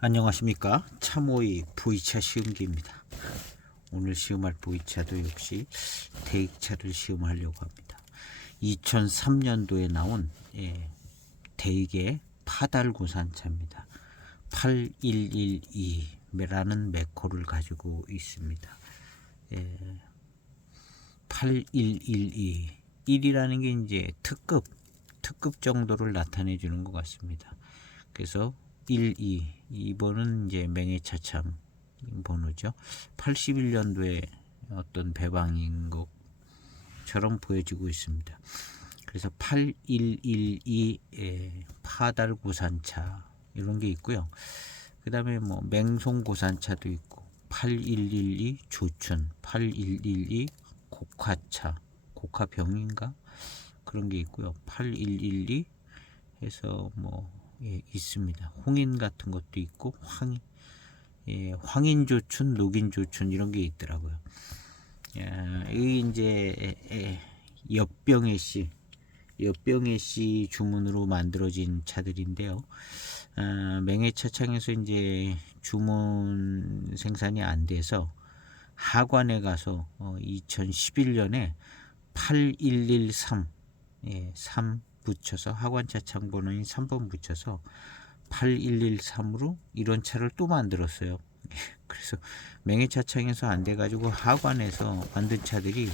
안녕하십니까. 참오이 V차 시음기입니다. 오늘 시음할 V차도 역시 대익차를 시음하려고 합니다. 2003년도에 나온 대익의 파달구산차입니다. 8112라는 매코를 가지고 있습니다. 8112 1이라는 게 이제 특급 정도를 나타내 주는 것 같습니다. 그래서 2번은 이제 맹해차창 번호죠. 81년도에 어떤 배방인 것처럼 보여지고 있습니다. 그래서 8112 파달구산차 이런 게 있고요. 그 다음에 뭐 맹송고산차도 있고 8112 조춘, 8112 곡화차, 곡화병인가 그런 게 있고요. 8112 해서 뭐 있습니다. 홍인 같은 것도 있고 황인조춘, 녹인조춘 이런 게 있더라고요. 이게 이제 엿병의 씨 주문으로 만들어진 차들인데요. 맹해차창에서 이제 주문 생산이 안 돼서 하관에 가서 2011년에 8113 3 붙여서 하관차창 번호인 3번 붙여서 8113으로 이런 차를 또 만들었어요. 그래서 맹해차창에서 안 돼가지고 하관에서 만든 차들이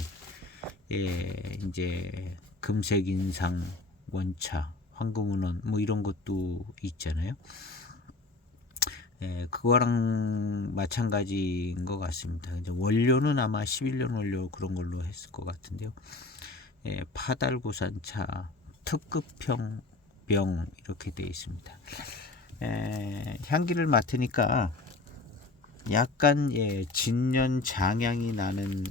이제 금색인상 원차, 황금운원 뭐 이런 것도 있잖아요. 그거랑 마찬가지인 것 같습니다. 원료는 아마 11년 원료 그런 걸로 했을 것 같은데요. 파달구산차 특급형 병 이렇게 되어 있습니다. 향기를 맡으니까 약간 진년 장향이 나는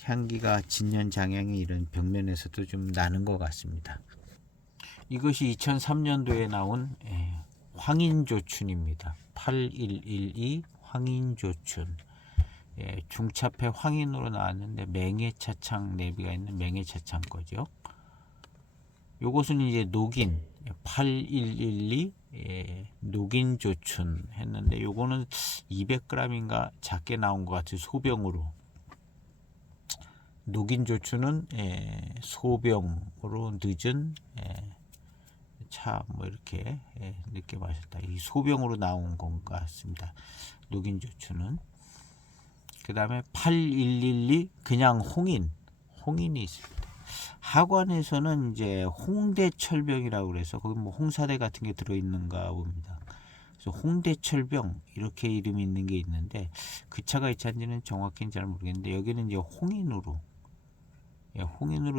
향기가 진년 장향이 이런 벽면에서도 좀 나는 것 같습니다. 이것이 2003년도에 나온 황인조춘입니다. 8112 황인조춘. 중차폐 황인으로 나왔는데 맹해차창 내비가 있는 맹해차창 거죠. 요것은 이제 녹인 8112 녹인 조춘 했는데 요거는 200g인가 작게 나온 것 같아요. 소병으로. 녹인 조춘은 소병으로 늦은 차 뭐 이렇게 늦게 마셨다. 이 소병으로 나온 것 같습니다. 녹인 조춘은. 그 다음에 8112 그냥 홍인이 있습니다. 하관에서는 이제 홍대철병이라고 그래서 거기 뭐 홍사대 같은 게 들어있는가 봅니다. 그래서 홍대철병 이렇게 이름이 있는 게 있는데 그 차가 이 차인지는 정확히는 잘 모르겠는데 여기는 이제 홍인으로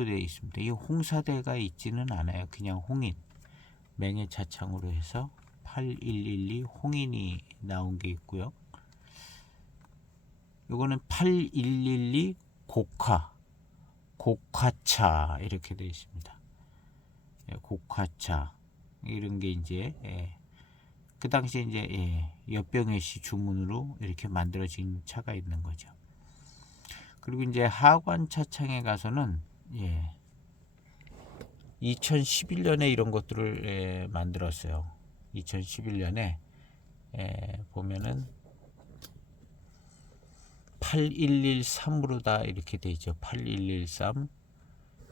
되어 있습니다. 이 홍사대가 있지는 않아요. 그냥 홍인 맹해차창으로 해서 8112 홍인이 나온 게 있고요. 요거는 8112 곡화차 이렇게 되어 있습니다. 곡화차 이런 게 이제 그 당시에 이제 엿병의 씨 주문으로 이렇게 만들어진 차가 있는 거죠. 그리고 이제 하관차창에 가서는 2011년에 이런 것들을 만들었어요. 2011년에 보면은 8113으로 다 이렇게 돼 있죠. 8113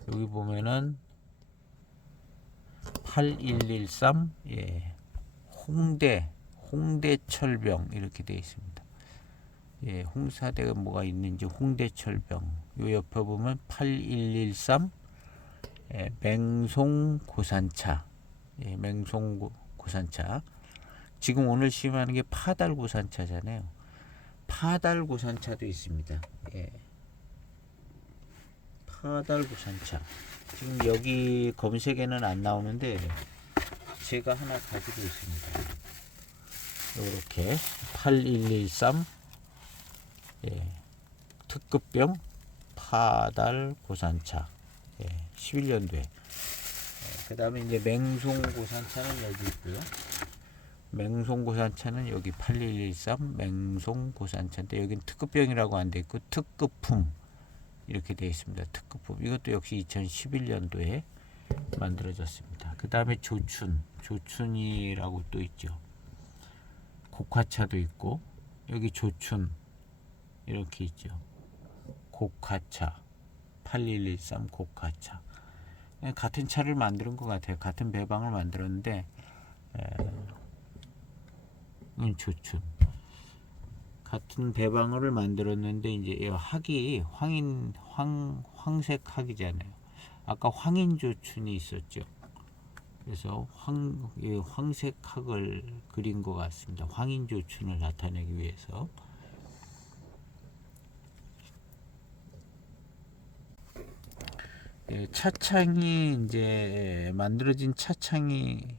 여기 보면은 8113 홍대철병 이렇게 돼 있습니다. 홍사대가 뭐가 있는지 홍대철병 요 옆에 보면 8113 맹송고산차 맹송고산차 지금 오늘 시음하는 게 파달고산차잖아요. 파달구산차도 있습니다. 파달구산차. 지금 여기 검색에는 안 나오는데 제가 하나 가지고 있습니다. 이렇게 8113 특급병 파달구산차 11년도에. 그 다음에 이제 맹송고산차는 여기 있고요. 맹송고산차는 여기 8113 맹송고산차인데 여긴 특급병이라고 안 돼 있고 특급품 이렇게 되어 있습니다. 특급품 이것도 역시 2011년도에 만들어졌습니다. 그 다음에 조춘이라고 또 있죠. 곡화차도 있고 여기 조춘 이렇게 있죠. 곡화차 8113 곡화차 같은 차를 만드는 것 같아요. 같은 배방을 만들었는데 조춘 같은 배방어를 만들었는데 이제 학이 황색 학이잖아요. 아까 황인조춘이 있었죠. 그래서 황색 학을 그린 것 같습니다. 황인조춘을 나타내기 위해서. 차창이 이제 만들어진 차창이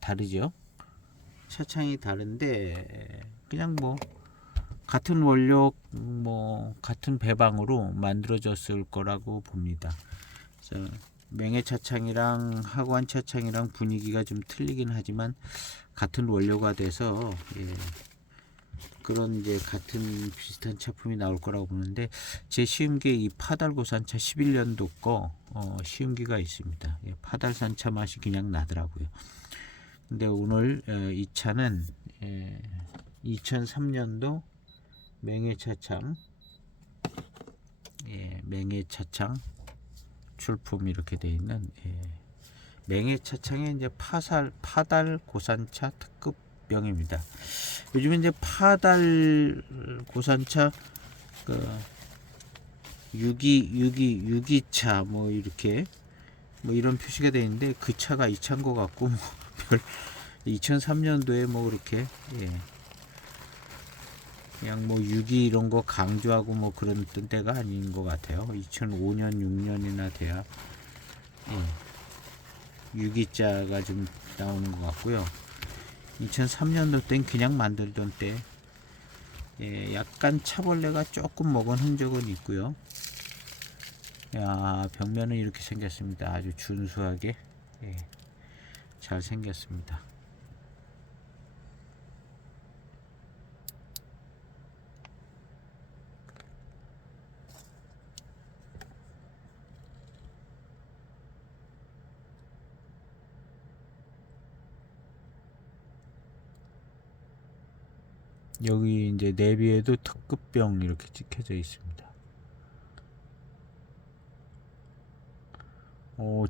다르죠. 차창이 다른데 그냥 뭐 같은 원료 같은 배방으로 만들어졌을 거라고 봅니다. 그래서 맹해 차창이랑 하관 차창이랑 분위기가 좀 틀리긴 하지만 같은 원료가 돼서 그런 이제 같은 비슷한 차품이 나올 거라고 보는데 제 시음기에 이 파달고산차 11년도 거 시음기가 있습니다. 파달산차 맛이 그냥 나더라고요. 근데 오늘 이 차는 2003년도 맹해차창 맹해차창 출품 이렇게 되어 있는 맹해차창의 이제 파달 고산차 특급병입니다. 요즘 이제 파달 고산차 유기차 이렇게 이런 표시가 되어 있는데 그 차가 이 차인 것 같고 2003년도에 그렇게 그냥 유기 이런 거 강조하고 그런 때가 아닌 것 같아요. 2005년 6년이나 돼야 유기자가 좀 나오는 것 같고요. 2003년도 땐 그냥 만들던 때 약간 차벌레가 조금 먹은 흔적은 있고요. 벽면은 이렇게 생겼습니다. 아주 준수하게 잘 생겼습니다. 여기 이제 내비에도 특급병 이렇게 찍혀져 있습니다.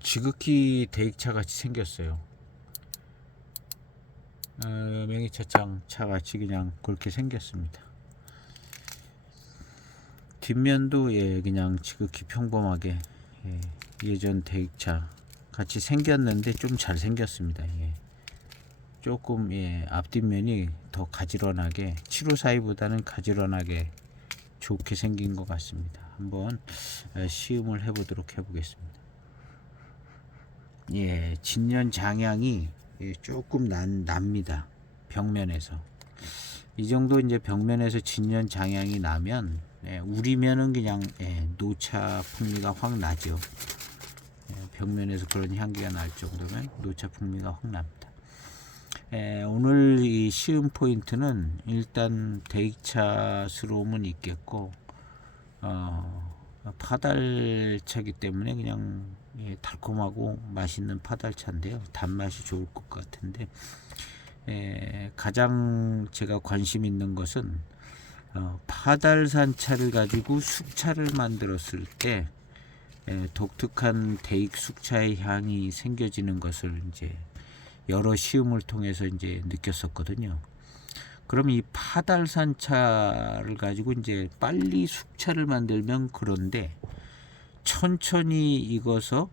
지극히 대익차 같이 생겼어요. 맹해차창 차 같이 그냥 그렇게 생겼습니다. 뒷면도 그냥 지극히 평범하게 예전 대익차 같이 생겼는데 좀 잘 생겼습니다. 조금 앞뒷면이 더 가지런하게 754보다는 가지런하게 좋게 생긴 것 같습니다. 한번 시음을 해보도록 해보겠습니다. 진연 장향이 조금 납니다. 벽면에서 이 정도 이제 벽면에서 진연 장향이 나면 우리면은 그냥 노차 풍미가 확 나죠. 벽면에서 그런 향기가 날 정도면 노차 풍미가 확 납니다. 오늘 이 시음 포인트는 일단 대익차스러움은 있겠고 파달차기 때문에 그냥 달콤하고 맛있는 파달차인데요. 단맛이 좋을 것 같은데 가장 제가 관심 있는 것은 파달산 차를 가지고 숙차를 만들었을 때 독특한 대익 숙차의 향이 생겨지는 것을 이제 여러 시음을 통해서 이제 느꼈었거든요. 그럼 이 파달산 차를 가지고 이제 빨리 숙차를 만들면 그런데 천천히 익어서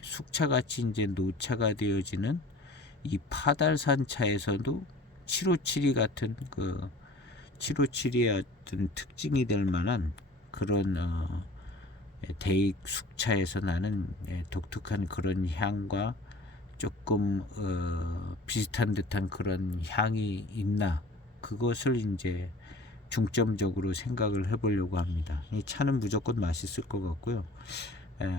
숙차같이 이제 노차가 되어지는 이 파달산 차에서도 757이 같은 757의 어떤 특징이 될 만한 그런 대익 숙차에서 나는 독특한 그런 향과 조금 비슷한 듯한 그런 향이 있나 그것을 이제 중점적으로 생각을 해보려고 합니다. 이 차는 무조건 맛있을 것 같고요.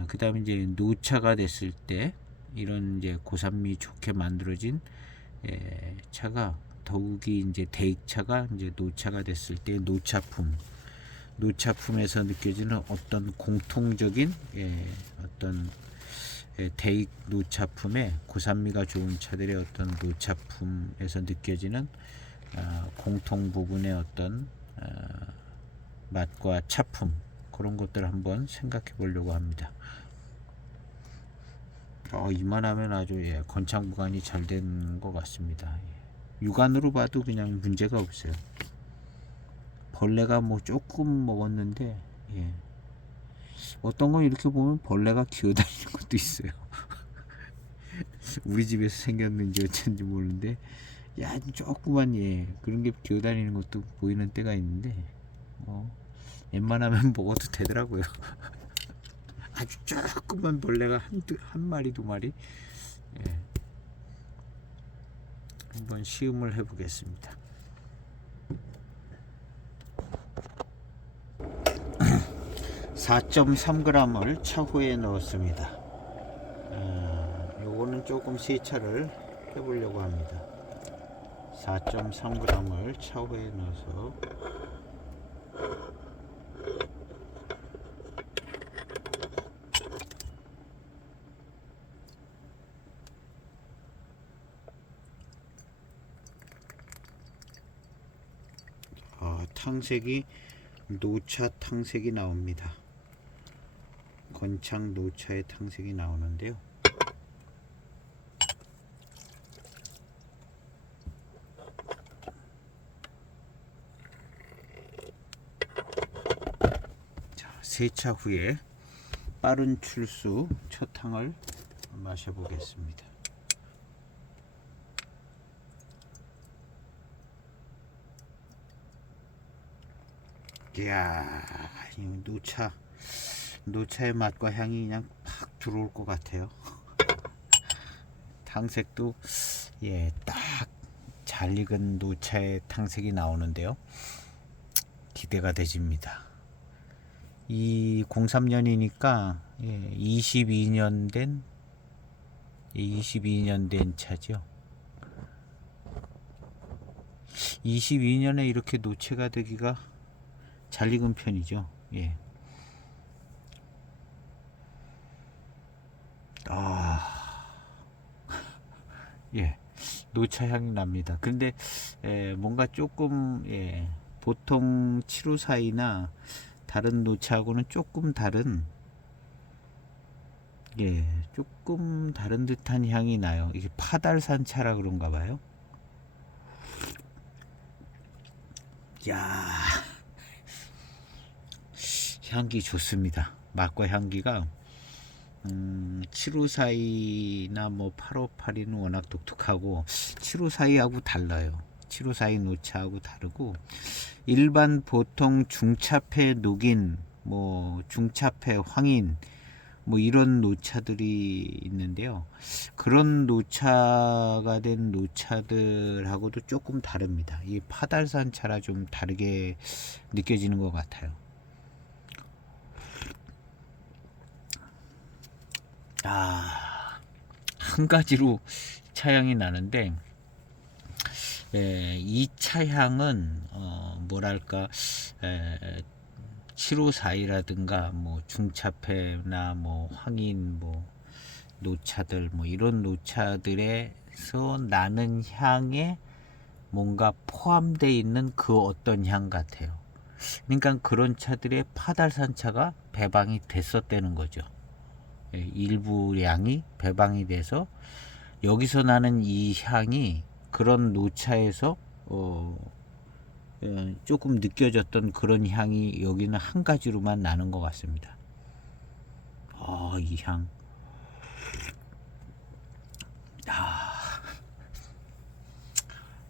그 다음에 이제 노차가 됐을 때 이런 이제 고산미 좋게 만들어진 차가 더욱이 이제 대익차가 이제 노차가 됐을 때 노차품에서 느껴지는 어떤 공통적인 어떤 대익 노차품의 고산미가 좋은 차들의 어떤 노차품에서 느껴지는 공통 부분의 어떤 맛과 차품 그런 것들 한번 생각해 보려고 합니다. 이만하면 아주 건창 보관이 잘 된 것 같습니다. 육안으로 봐도 그냥 문제가 없어요. 벌레가 뭐 조금 먹었는데 어떤 건 이렇게 보면 벌레가 기어다니는 것도 있어요. 우리 집에서 생겼는지 어쩐지 모르는데 조그만 그런 게 기어다니는 것도 보이는 때가 있는데 웬만하면 먹어도 되더라고요. 아주 조그만 벌레가 한 마리 두 마리 한번 시음을 해 보겠습니다. 4.3g을 차후에 넣었습니다. 요거는 조금 세차를 해 보려고 합니다. 4.3g을 차후에 넣어서 탕색이 노차 탕색이 나옵니다. 건창 노차의 탕색이 나오는데요. 세차 후에 빠른 출수 첫 탕을 마셔보겠습니다. 이야, 이 노차의 맛과 향이 그냥 팍 들어올 것 같아요. 탕색도 딱 잘 익은 노차의 탕색이 나오는데요. 기대가 되집니다. 이 03년이니까 22년 된 차죠. 22년에 이렇게 노체가 되기가 잘 익은 편이죠. 노차 향이 납니다. 근데 뭔가 조금 보통 754이나 다른 노차하고는 조금 다른 조금 다른 듯한 향이 나요. 이게 파달산 차라 그런가 봐요. 향기 좋습니다. 맛과 향기가 754이나 뭐 858이는 워낙 독특하고 754하고 달라요. 754 노차하고 다르고 일반 보통 중차폐 녹인 뭐 중차폐 황인 뭐 이런 노차들이 있는데요. 그런 노차가 된 노차들하고도 조금 다릅니다. 이 파달산 차라 좀 다르게 느껴지는 것 같아요. 한 가지로 차향이 나는데 이 차향은 뭐랄까 754이라든가 뭐 중차폐나 뭐 황인 뭐 노차들 뭐 이런 노차들에서 나는 향에 뭔가 포함되어 있는 그 어떤 향 같아요. 그러니까 그런 차들의 파달산 차가 배방이 됐었다는 거죠. 일부량이 배방이 돼서 여기서 나는 이 향이 그런 노차에서 조금 느껴졌던 그런 향이 여기는 한 가지로만 나는 것 같습니다. 이 향.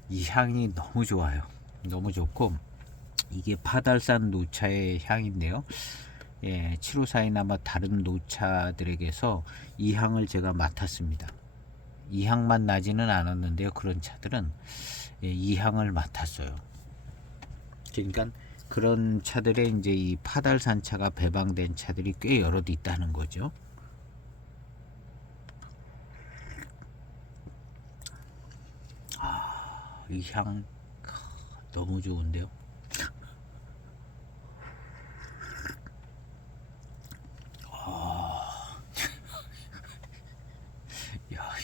이 향이 너무 좋아요. 너무 좋고 이게 파달산 노차의 향인데요. 754이나 뭐 다른 노차들에게서 이 향을 제가 맡았습니다. 이 향만 나지는 않았는데요. 그런 차들은 이 향을 맡았어요. 그러니까 그런 차들에 이제 이 파달산 차가 배방된 차들이 꽤 여럿 있다는 거죠. 이 향 너무 좋은데요.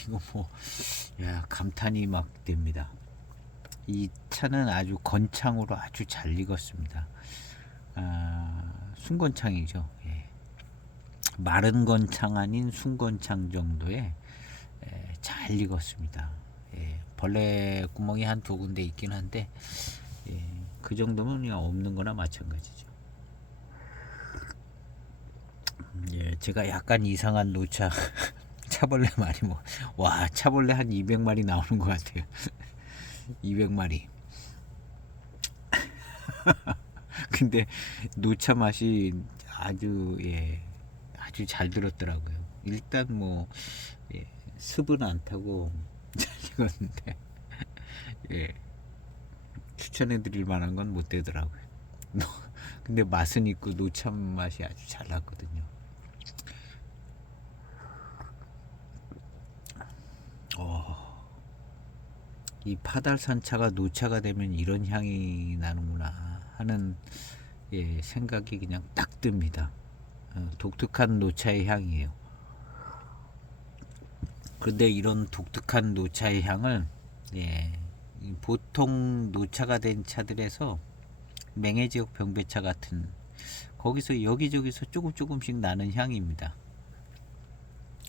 이거 감탄이 막 됩니다. 이 차는 아주 건창으로 아주 잘 익었습니다. 순건창이죠. 예. 마른 건창 아닌 순건창 정도의 잘 익었습니다. 예. 벌레 구멍이 한 두 군데 있긴 한데 예. 그 정도면 그냥 없는 거나 마찬가지죠. 예. 제가 약간 이상한 노차 차벌레 많이 와, 차벌레 한 200마리 나오는 것 같아요. 200마리. 근데 노차 맛이 아주 아주 잘 들었더라고요. 일단 뭐 습은 안 타고 잘 익었는데 추천해 드릴 만한 건 못 되더라고요. 근데 맛은 있고 노차 맛이 아주 잘 났거든요. 이 파달산차가 노차가 되면 이런 향이 나는구나 하는 생각이 그냥 딱 듭니다. 독특한 노차의 향이에요. 그런데 이런 독특한 노차의 향을 보통 노차가 된 차들에서 맹해지역 병배차 같은 거기서 여기저기서 조금씩 나는 향입니다.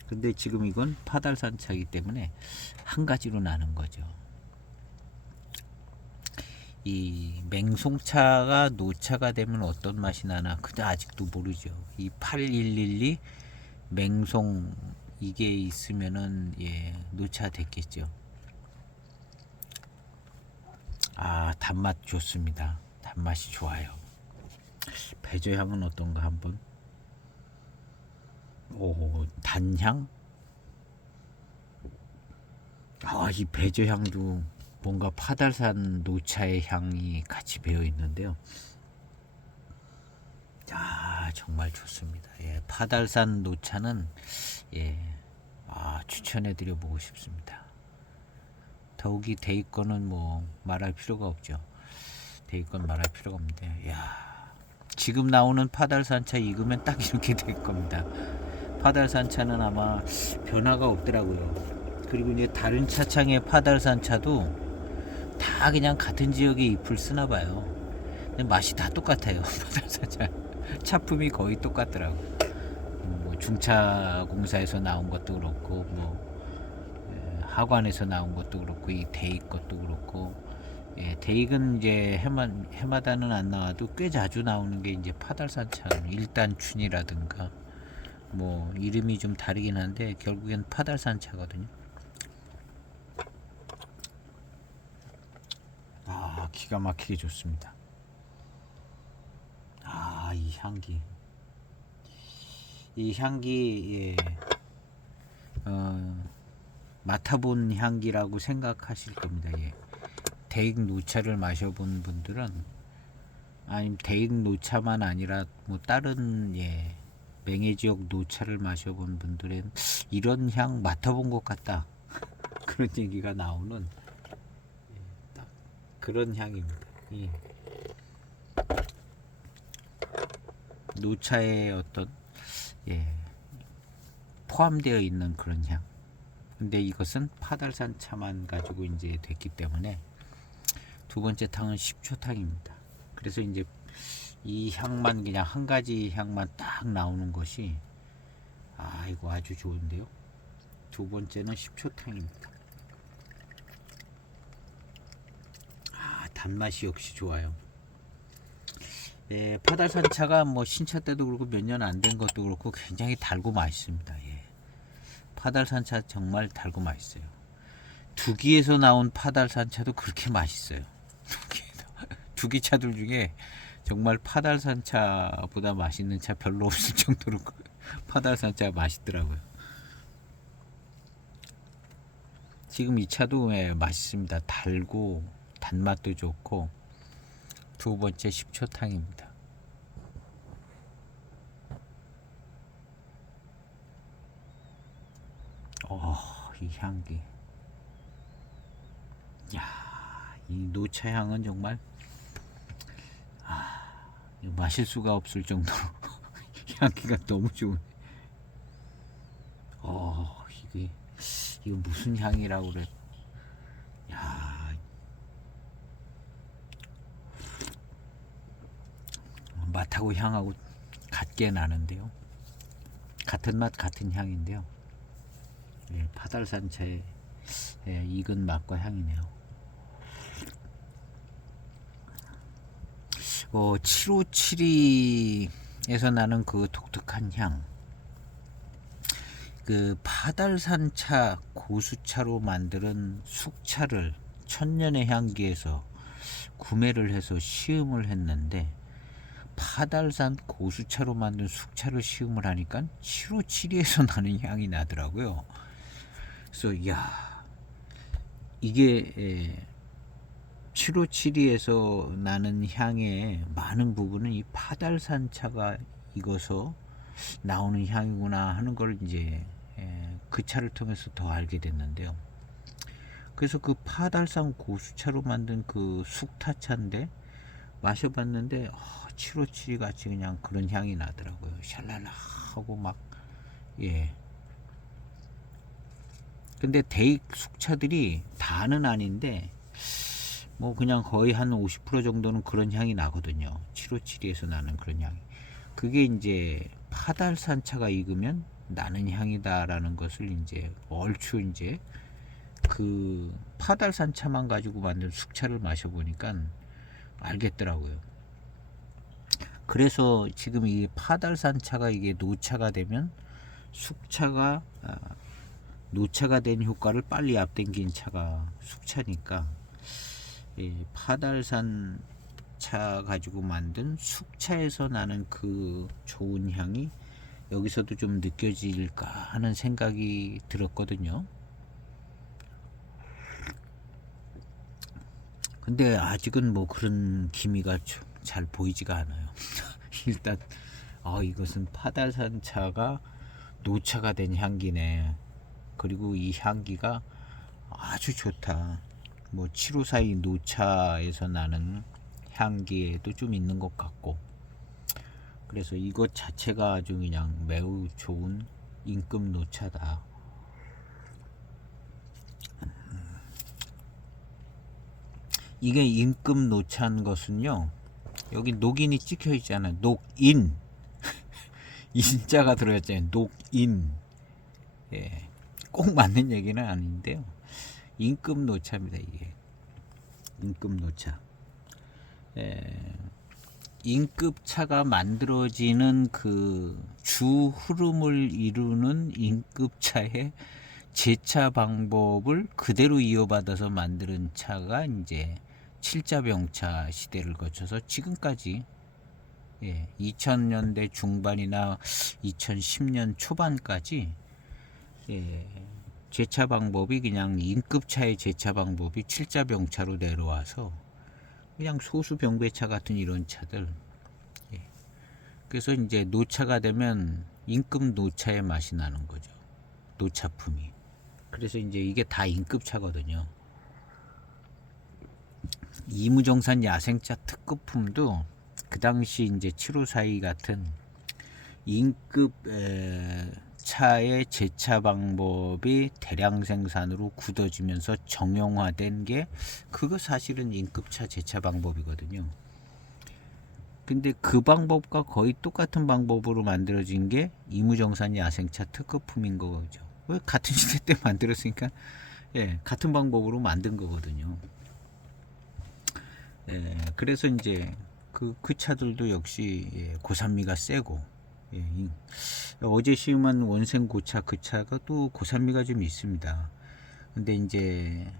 근데 지금 이건 파달산차이기 때문에 한 가지로 나는 거죠. 이 맹송차가 노차가 되면 어떤 맛이 나나 그저 아직도 모르죠. 이 8112 맹송 이게 있으면은 노차 됐겠죠. 단맛 좋습니다. 단맛이 좋아요. 배저향은 어떤가 한번. 단향? 이 배저향도 뭔가 파달산 노차의 향이 같이 배어 있는데요. 정말 좋습니다. 파달산 노차는 추천해 드려 보고 싶습니다. 더욱이 데이건은 뭐 말할 필요가 없죠. 데이건 말할 필요가 없는데 지금 나오는 파달산차 익으면 딱 이렇게 될 겁니다. 파달산차는 아마 변화가 없더라고요. 그리고 이제 다른 차창의 파달산차도 다 그냥 같은 지역의 잎을 쓰나 봐요. 맛이 다 똑같아요. 파달산차 차품이 거의 똑같더라고. 뭐 중차공사에서 나온 것도 그렇고 하관에서 나온 것도 그렇고 이 대익 것도 그렇고 대익은 이제 해마다는 안 나와도 꽤 자주 나오는 게 이제 파달산차 일단춘이라든가 뭐 이름이 좀 다르긴 한데 결국엔 파달산차거든요. 기가 막히게 좋습니다. 이 향기 맡아본 향기라고 생각하실 겁니다. 대익 노차를 마셔본 분들은 아니면 대익 노차만 아니라 뭐 다른 맹해지역 노차를 마셔본 분들은 이런 향 맡아본 것 같다 그런 얘기가 나오는 딱 그런 향입니다. 노차의 어떤 포함되어 있는 그런 향. 근데 이것은 파달산 차만 가지고 이제 됐기 때문에 두 번째 탕은 10초 탕입니다. 그래서 이제 이 향만 그냥 한 가지 향만 딱 나오는 것이 이거 아주 좋은데요. 두 번째는 10초 탕입니다. 단맛이 역시 좋아요. 파달산 차가 뭐 신차 때도 그렇고 몇 년 안 된 것도 그렇고 굉장히 달고 맛있습니다. 파달산 차 정말 달고 맛있어요. 두기에서 나온 파달산 차도 그렇게 맛있어요. 두기 차들 중에 정말 파달산 차보다 맛있는 차 별로 없을 정도로 파달산 차 맛있더라고요. 지금 이 차도 맛있습니다. 달고 단맛도 좋고 두 번째 10초 탕입니다. 이 향기. 이 노차 향은 정말 마실 수가 없을 정도로 향기가 너무 좋은. 이게 무슨 향이라고 그래. 맛하고 향하고 같게 나는데요. 같은 맛 같은 향인데요. 예, 파달산차의 익은 맛과 향이네요. 7572에서 나는 그 독특한 향, 그 파달산차 고수차로 만드는 숙차를 천년의 향기에서 구매를 해서 시음을 했는데, 파달산 고수차로 만든 숙차를 시음을 하니까 7572에서 나는 향이 나더라고요. 그래서 이게 7572에서 나는 향의 많은 부분은 이 파달산차가 익어서 나오는 향이구나 하는 걸 이제 그 차를 통해서 더 알게 됐는데요. 그래서 그 파달산 고수차로 만든 그 숙타차인데 마셔봤는데 7572 같이 그냥 그런 향이 나더라고요. 샬랄라 하고 막. 예. 근데 대익 숙차들이 다는 아닌데 뭐 그냥 거의 한 50% 정도는 그런 향이 나거든요. 7572에서 나는 그런 향이. 그게 이제 파달산차가 익으면 나는 향이다라는 것을 이제 얼추 이제 그 파달산차만 가지고 만든 숙차를 마셔보니까 알겠더라고요. 그래서 지금 이 파달산차가 이게 노차가 되면 숙차가 노차가 된 효과를 빨리 앞당긴 차가 숙차니까, 파달산 차 가지고 만든 숙차에서 나는 그 좋은 향이 여기서도 좀 느껴질까 하는 생각이 들었거든요. 근데 아직은 뭐 그런 기미가 잘 보이지가 않아요. 일단 이것은 파달산 차가 노차가 된 향기네. 그리고 이 향기가 아주 좋다. 뭐 7542 노차에서 나는 향기에도 좀 있는 것 같고, 그래서 이것 자체가 아주 그냥 매우 좋은 인급 노차다. 이게 인급 노차인 것은요, 여기 녹인이 찍혀 있잖아요. 녹인. 인자가 들어있잖아요. 녹인. 예, 꼭 맞는 얘기는 아닌데요. 인급 노차입니다. 이게 인급 노차. 인급차가 만들어지는 그 주 흐름을 이루는 인급차의 제차 방법을 그대로 이어받아서 만드는 차가 이제 칠자병차 시대를 거쳐서 지금까지 2000년대 중반이나 2010년 초반까지 제차 방법이 그냥 인급차의 제차 방법이 칠자병차로 내려와서 그냥 소수 병배차 같은 이런 차들. 그래서 이제 노차가 되면 인급 노차의 맛이 나는 거죠. 노차품이. 그래서 이제 이게 다 인급차거든요. 이무정산 야생차 특급품도 그 당시 이제 7542 같은 인급 차의 제차 방법이 대량 생산으로 굳어지면서 정형화된 게 그거 사실은 인급차 제차 방법이거든요. 근데 그 방법과 거의 똑같은 방법으로 만들어진 게 이무정산 야생차 특급품인 거죠. 왜 같은 시대 때 만들었으니까 같은 방법으로 만든 거거든요. 그래서 이제 그 차들도 역시 고산미가 세고, 어제 시음한 원생 고차 그 차가 또 고산미가 좀 있습니다. 근데 이제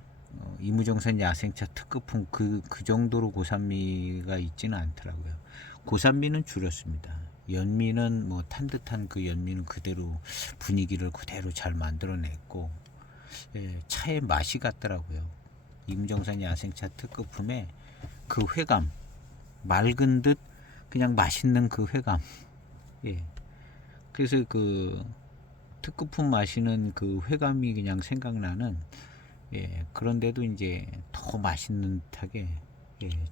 이무정산 야생차 특급품 그 정도로 고산미가 있지는 않더라고요. 고산미는 줄였습니다. 연미는 뭐 탄 듯한 그 연미는 그대로 분위기를 그대로 잘 만들어냈고, 차의 맛이 같더라고요. 이무정산 야생차 특급품의 그 회감, 맑은 듯 그냥 맛있는 그 회감. 그래서 그 특급품 마시는 그 회감이 그냥 생각나는, 그런데도 이제 더 맛있는 듯하게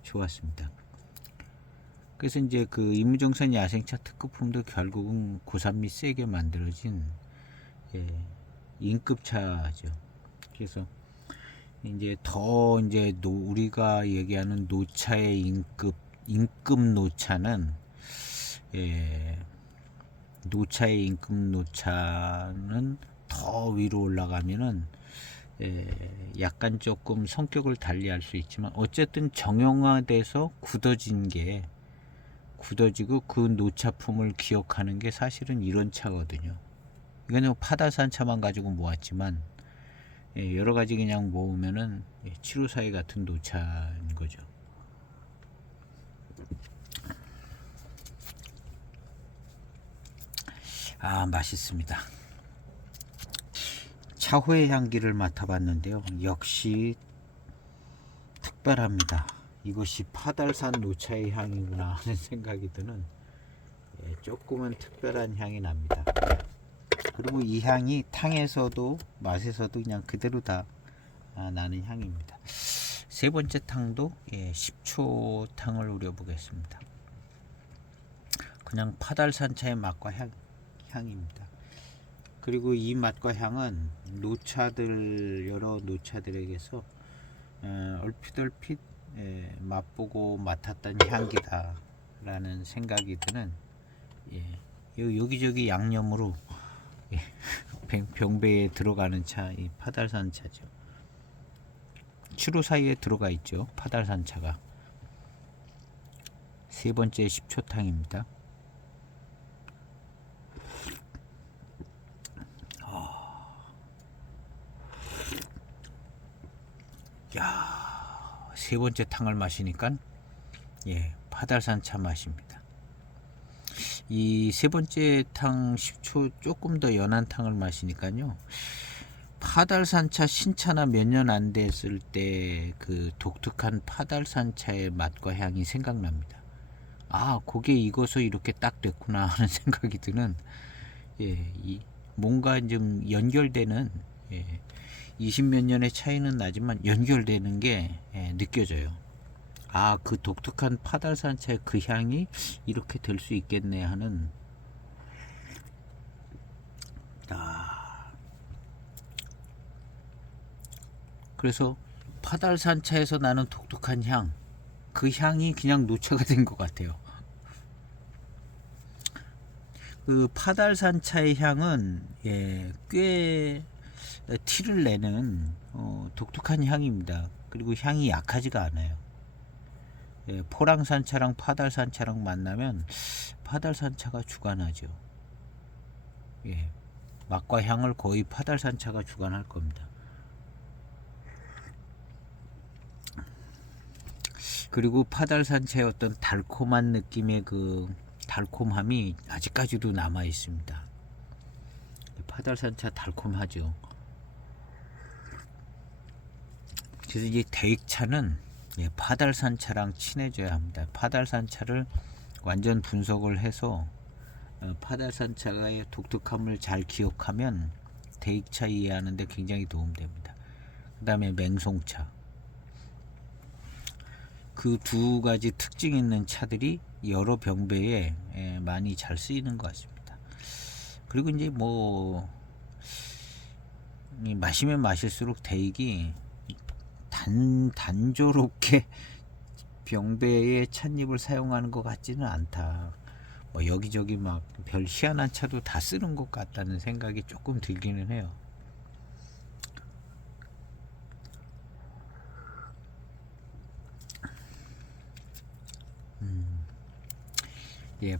좋았습니다. 그래서 이제 그 이무정산 야생차 특급품도 결국은 고산미 세게 만들어진 인급차죠. 그래서 이제 더 이제 우리가 얘기하는 노차의 인급 노차는 예, 노차의 임금 노차는 더 위로 올라가면은 약간 조금 성격을 달리할 수 있지만 어쨌든 정형화돼서 굳어지고 그 노차품을 기억하는 게 사실은 이런 차거든요. 이거는 파달산차만 가지고 모았지만 여러 가지 그냥 모으면은 754이 같은 노차인 거죠. 아, 맛있습니다. 차후의 향기를 맡아봤는데요. 역시 특별합니다. 이것이 파달산 노차의 향이구나 하는 생각이 드는 조금은 특별한 향이 납니다. 그리고 이 향이 탕에서도 맛에서도 그냥 그대로 다 나는 향입니다. 세 번째 탕도 10초 탕을 우려보겠습니다. 그냥 파달산차의 맛과 향입니다. 그리고 이 맛과 향은 여러 노차들에게서 얼핏 맛보고 맡았던 향기다 라는 생각이 드는 여기저기 양념으로 병배에 들어가는 차, 이 파달산 차죠. 754에 들어가 있죠. 파달산 차가. 세 번째 10초탕입니다. 야, 세 번째 탕을 마시니까 파달산 차 맛입니다. 이 세 번째 탕 10초 조금 더 연한 탕을 마시니까요. 파달산차 신차나 몇 년 안 됐을 때 그 독특한 파달산차의 맛과 향이 생각납니다. 아, 그게 익어서 이렇게 딱 됐구나 하는 생각이 드는 뭔가 좀 연결되는 20몇 년의 차이는 나지만 연결되는 게 느껴져요. 아, 그 독특한 파달산차의 그 향이 이렇게 될 수 있겠네 하는 그래서 파달산차에서 나는 독특한 향, 그 향이 그냥 노차가 된 것 같아요. 그 파달산차의 향은 꽤 티를 내는 독특한 향입니다. 그리고 향이 약하지가 않아요. 포랑산차랑 파달산차랑 만나면 파달산차가 주관하죠. 맛과 향을 거의 파달산차가 주관할 겁니다. 그리고 파달산차의 어떤 달콤한 느낌의 그 달콤함이 아직까지도 남아 있습니다. 파달산차 달콤하죠. 그래서 이제 대익차는 파달산차랑 친해져야 합니다. 파달산차를 완전 분석을 해서 파달산차의 독특함을 잘 기억하면 대익차 이해하는데 굉장히 도움됩니다. 그 다음에 맹송차. 그 두 가지 특징 있는 차들이 여러 병배에 많이 잘 쓰이는 것 같습니다. 그리고 이제 마시면 마실수록 대익이 단조롭게 병배에 찻잎을 사용하는 것 같지는 않다. 여기저기 막 별 희한한 차도 다 쓰는 것 같다는 생각이 조금 들기는 해요.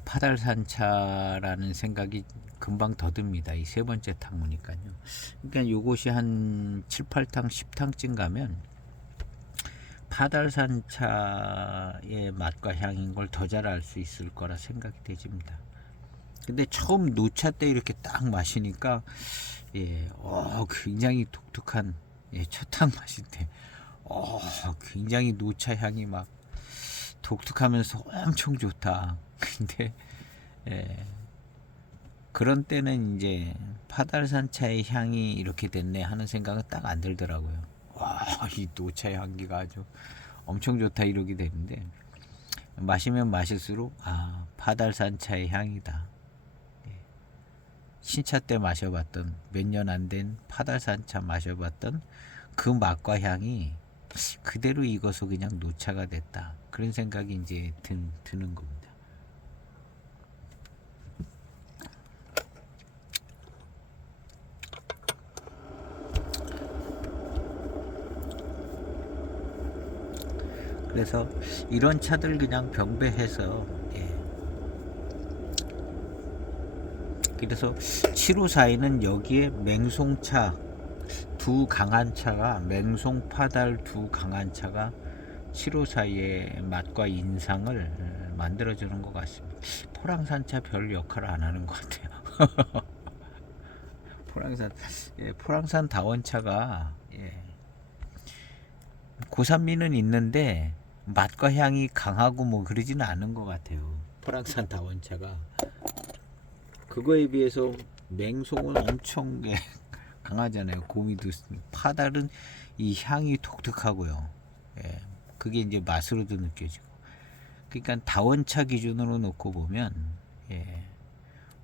파달산차라는 생각이 금방 더 듭니다. 이 세 번째 탕 보니까요. 그러니까 요것이 한 7, 8탕, 10탕쯤 가면 파달산차의 맛과 향인 걸 더 잘 알 수 있을 거라 생각이 되집니다. 근데 처음 노차 때 이렇게 딱 마시니까 굉장히 독특한 첫탕 마실 때 굉장히 노차 향이 막 독특하면서 엄청 좋다. 근데 그런 때는 이제 파달산차의 향이 이렇게 됐네 하는 생각은 딱 안 들더라고요. 와, 이 노차의 향기가 아주 엄청 좋다 이러게 되는데 마시면 마실수록 파달산차의 향이다. 신차 때 마셔봤던 몇 년 안 된 파달산차 마셔봤던 그 맛과 향이 그대로 익어서 그냥 노차가 됐다. 그런 생각이 이제 드는 겁니다. 그래서 이런 차들 그냥 병배해서 그래서 754에는 여기에 맹송차 두 강한 차가 맹송 파달 두 강한 차가 754의 맛과 인상을 만들어주는 것 같습니다. 포랑산차 별 역할을 안 하는 것 같아요. 포랑산 다원차가 고산미는 있는데 맛과 향이 강하고 뭐 그러지는 않은 것 같아요. 포랑산 다원차가 그거에 비해서 맹송은 엄청 강하잖아요. 고미도 파달은 이 향이 독특하고요. 그게 이제 맛으로도 느껴지고. 그러니까 다원차 기준으로 놓고 보면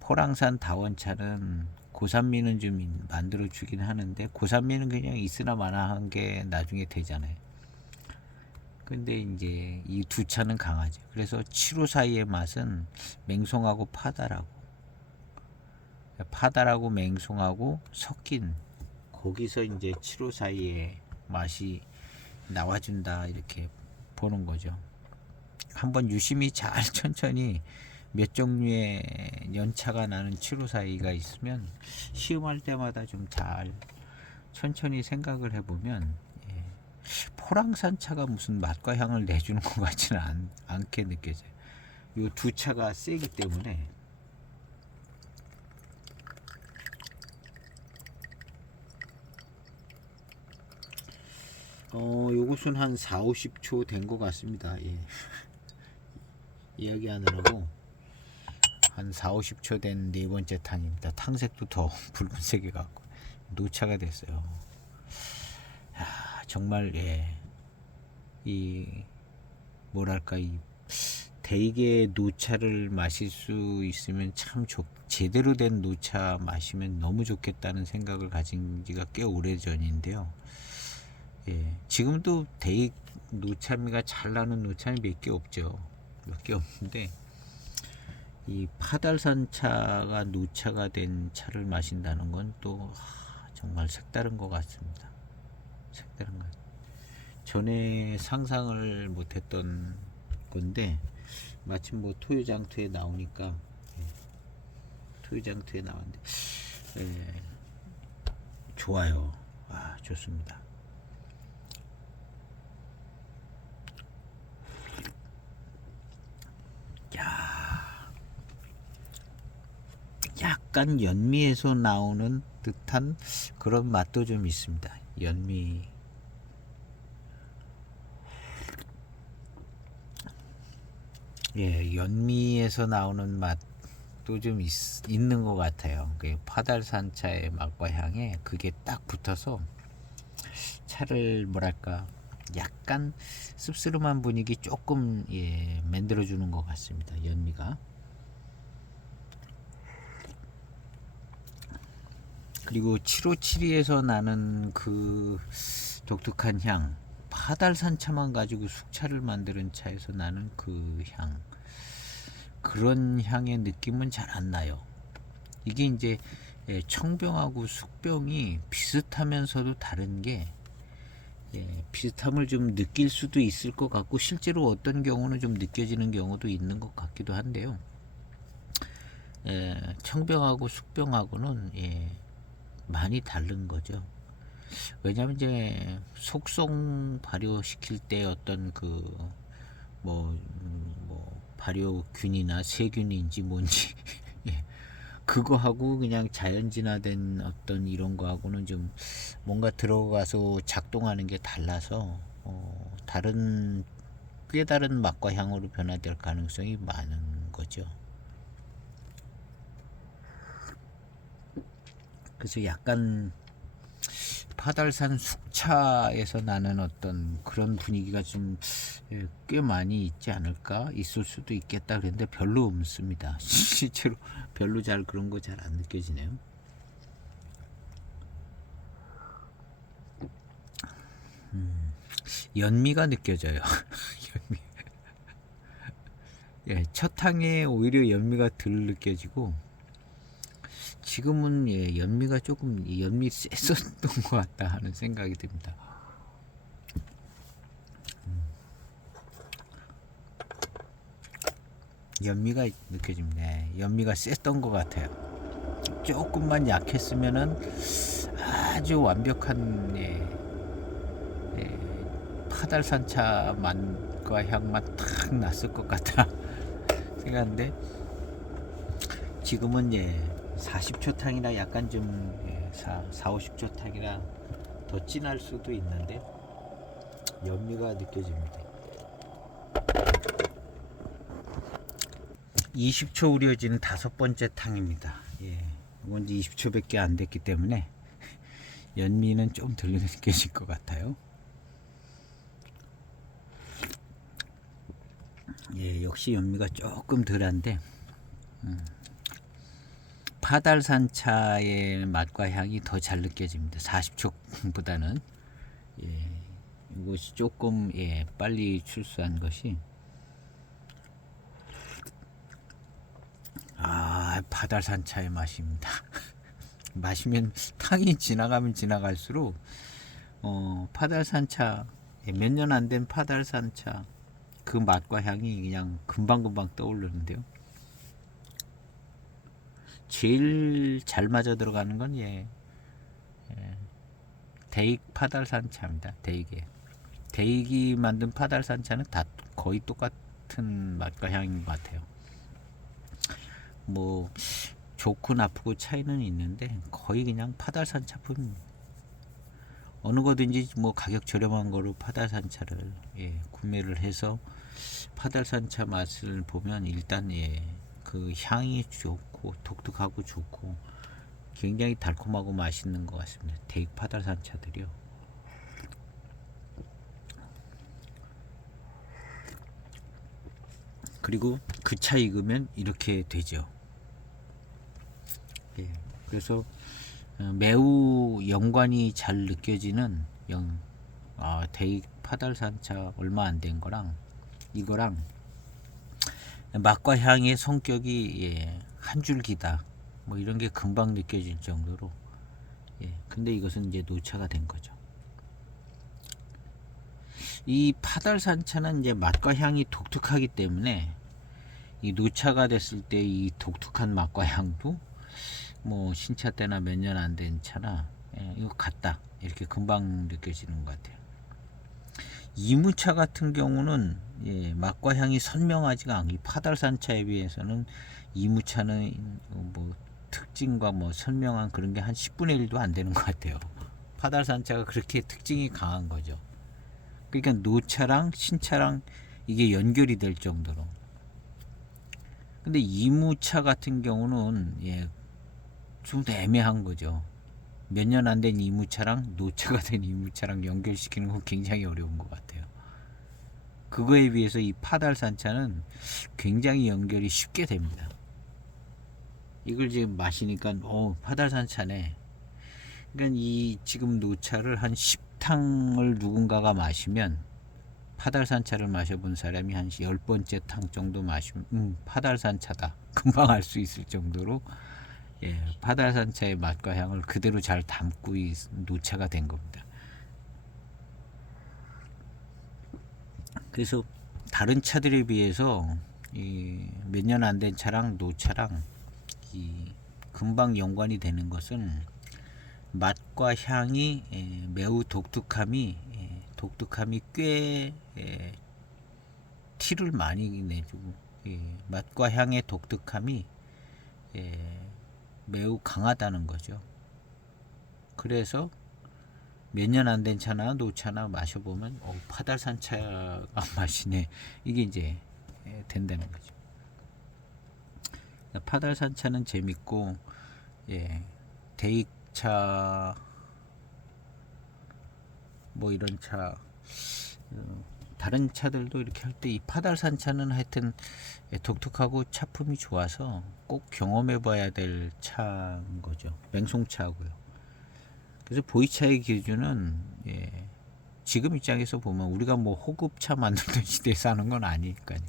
포랑산 다원차는 고산미는 좀 만들어 주긴 하는데 고산미는 그냥 있으나 마나한 게 나중에 되잖아요. 근데 이제 이 두 차는 강하죠. 그래서 754의 맛은 맹송하고 파달하고 맹송하고 섞인 거기서 이제 754의 맛이 나와준다 이렇게 보는 거죠. 한번 유심히 잘 천천히 몇 종류의 연차가 나는 754가 있으면 시음할 때마다 좀 잘 천천히 생각을 해보면 포랑산 차가 무슨 맛과 향을 내주는 것 같지는 않게 느껴져요. 이 두 차가 세기 때문에 요것은 한 4, 50초 된 것 같습니다. 이야기하느라고 한 4, 50초 된 네 번째 탄입니다. 탕색도 더 붉은색이 갖고 노차가 됐어요. 정말 이 뭐랄까 이 대게 노차를 마실 수 있으면 참 제대로 된 노차 마시면 너무 좋겠다는 생각을 가진 지가 꽤 오래 전인데요. 지금도 대익 노차미가 잘 나는 노차미 몇 개 없죠. 몇 개 없는데 이 파달산 차가 노차가 된 차를 마신다는 건 또 정말 색다른 것 같습니다. 색다른 것. 전에 상상을 못했던 건데 마침 뭐 토요장터에 나오니까 토요장터에 나왔는데 좋아요. 좋습니다. 약간 연미에서 나오는 듯한 그런 맛도 좀 있습니다. 연미에서 나오는 맛도 좀 있는 것 같아요. 파달산차의 맛과 향에 그게 딱 붙어서 차를 뭐랄까 약간 씁쓸한 분위기 조금 만들어주는 것 같습니다. 연미가. 그리고 757에서 나는 그 독특한 향, 파달산차만 가지고 숙차를 만드는 차에서 나는 그 향, 그런 향의 느낌은 잘 안 나요. 이게 이제 청병하고 숙병이 비슷하면서도 다른 게 비슷함을 좀 느낄 수도 있을 것 같고 실제로 어떤 경우는 좀 느껴지는 경우도 있는 것 같기도 한데요. 청병하고 숙병하고는 많이 다른 거죠. 왜냐하면 이제 속성 발효시킬 때 어떤 뭐 발효균이나 세균인지 뭔지 그거하고 그냥 자연진화된 어떤 이런 거하고는 좀 뭔가 들어가서 작동하는 게 달라서 다른 꽤 다른 맛과 향으로 변화될 가능성이 많은 거죠. 그래서 약간 파달산 숙차에서 나는 어떤 그런 분위기가 좀 꽤 많이 있지 않을까, 있을 수도 있겠다 그랬는데 별로 없습니다. 실제로 별로 잘 그런 거 잘 안 느껴지네요. 연미가 느껴져요. 첫 향에 오히려 연미가 덜 느껴지고 지금은 연미가 조금 연미 셌었던 것 같다 하는 생각이 듭니다. 연미가 느껴집니다. 연미가 셌던 것 같아요. 조금만 약했으면은 아주 완벽한 파달산차 맛과 향만 탁 났을 것 같다 생각하는데, 지금은 40초 탕이나 약간 좀 50초 탕이나 더 진할 수도 있는데 연미가 느껴집니다. 20초 우려진 5번째 탕입니다. 이건 이제 20초밖에 안 됐기 때문에 연미는 좀 덜 느껴질 것 같아요. 역시 연미가 조금 덜한데, 파달산차의 맛과 향이 더 잘 느껴집니다. 40초보다는. 이것이 조금 빨리 출수한 것이, 파달산차의 맛입니다. 마시면 탕이 지나가면 지나갈수록 파달산차, 몇 년 안 된 파달산차 그 맛과 향이 그냥 금방금방 떠오르는데요. 제일 잘 맞아 들어가는 건 대익 파달산차입니다. 대익이 만든 파달산차는 다 거의 똑같은 맛과 향인 것 같아요. 뭐 좋고 나쁘고 차이는 있는데 거의 그냥 파달산차품입니다. 어느 거든지 뭐 가격 저렴한 거로 파달산차를 구매를 해서 파달산차 맛을 보면 일단 그 향이 좋고 독특하고 좋고 굉장히 달콤하고 맛있는 것 같습니다. 대익 파달산차들이요. 그리고 그 차 익으면 이렇게 되죠. 그래서 매우 연관이 잘 느껴지는 대익 파달산차 얼마 안 된 거랑 이거랑 맛과 향의 성격이 한 줄기다 뭐 이런 게 금방 느껴질 정도로, 근데 이것은 이제 노차가 된 거죠. 이 파달산차는 이제 맛과 향이 독특하기 때문에 이 노차가 됐을 때 이 독특한 맛과 향도 뭐 신차 때나 몇 년 안 된 차나 이거 같다 이렇게 금방 느껴지는 것 같아요. 이무차 같은 경우는 맛과 향이 선명하지가 않고, 파달산차에 비해서는 이무차는 뭐 특징과 뭐 선명한 그런 게 한 10분의 1도 안 되는 것 같아요. 파달산차가 그렇게 특징이 강한 거죠. 그러니까 노차랑 신차랑 이게 연결이 될 정도로. 근데 이무차 같은 경우는 좀 더 애매한 거죠. 몇 년 안 된 이무차랑 노차가 된 이무차랑 연결시키는 건 굉장히 어려운 것 같아요. 그거에 비해서 이 파달산차는 굉장히 연결이 쉽게 됩니다. 이걸 지금 마시니까 파달산차네. 그러니까 이 지금 노차를 한 10탕을 누군가가 마시면, 파달산차를 마셔본 사람이 한 10번째 탕 정도 마시면 파달산차다 금방 알 수 있을 정도로 파달산차의 맛과 향을 그대로 잘 담고 이 노차가 된 겁니다. 그래서 다른 차들에 비해서 몇 년 안 된 차랑 노차랑 금방 연관이 되는 것은 맛과 향이 매우 독특함이 꽤 티를 많이 내주고, 맛과 향의 독특함이 매우 강하다는 거죠. 그래서 몇 년 안 된 차나 노차나 마셔보면 파달산차가 맛이네 이게 이제 된다는 거죠. 파달산차는 재밌고, 대익차 뭐 이런 차, 다른 차들도 이렇게 할 때 이 파달산차는 하여튼 독특하고 차품이 좋아서 꼭 경험해 봐야 될 차인 거죠. 맹송차고요. 그래서 보이차의 기준은 지금 입장에서 보면 우리가 뭐 호급차 만들던 시대에 사는 건 아니니까요.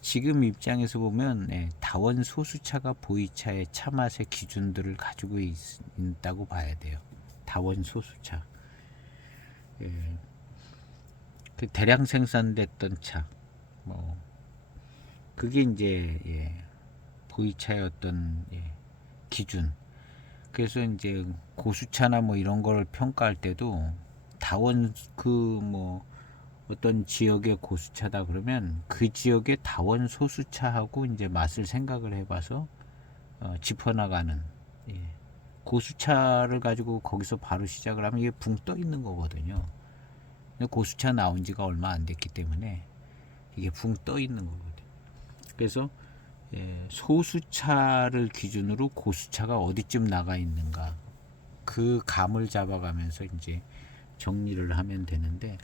지금 입장에서 보면 다원 소수차가 보이차의 차 맛의 기준들을 가지고 있다고 봐야 돼요. 다원 소수차. 그 대량 생산됐던 차, 뭐 그게 이제 보이차의 어떤 기준. 그래서 이제 고수차나 뭐 이런 걸 평가할 때도 다원 그 뭐 어떤 지역의 고수차다 그러면 그 지역의 다원 소수차하고 이제 맛을 생각을 해봐서 짚어나가는, 고수차를 가지고 거기서 바로 시작을 하면 이게 붕 떠 있는 거거든요. 고수차 나온 지가 얼마 안 됐기 때문에 이게 붕 떠 있는 거거든요. 그래서 소수차를 기준으로 고수차가 어디쯤 나가 있는가, 그 감을 잡아가면서 이제 정리를 하면 되는데,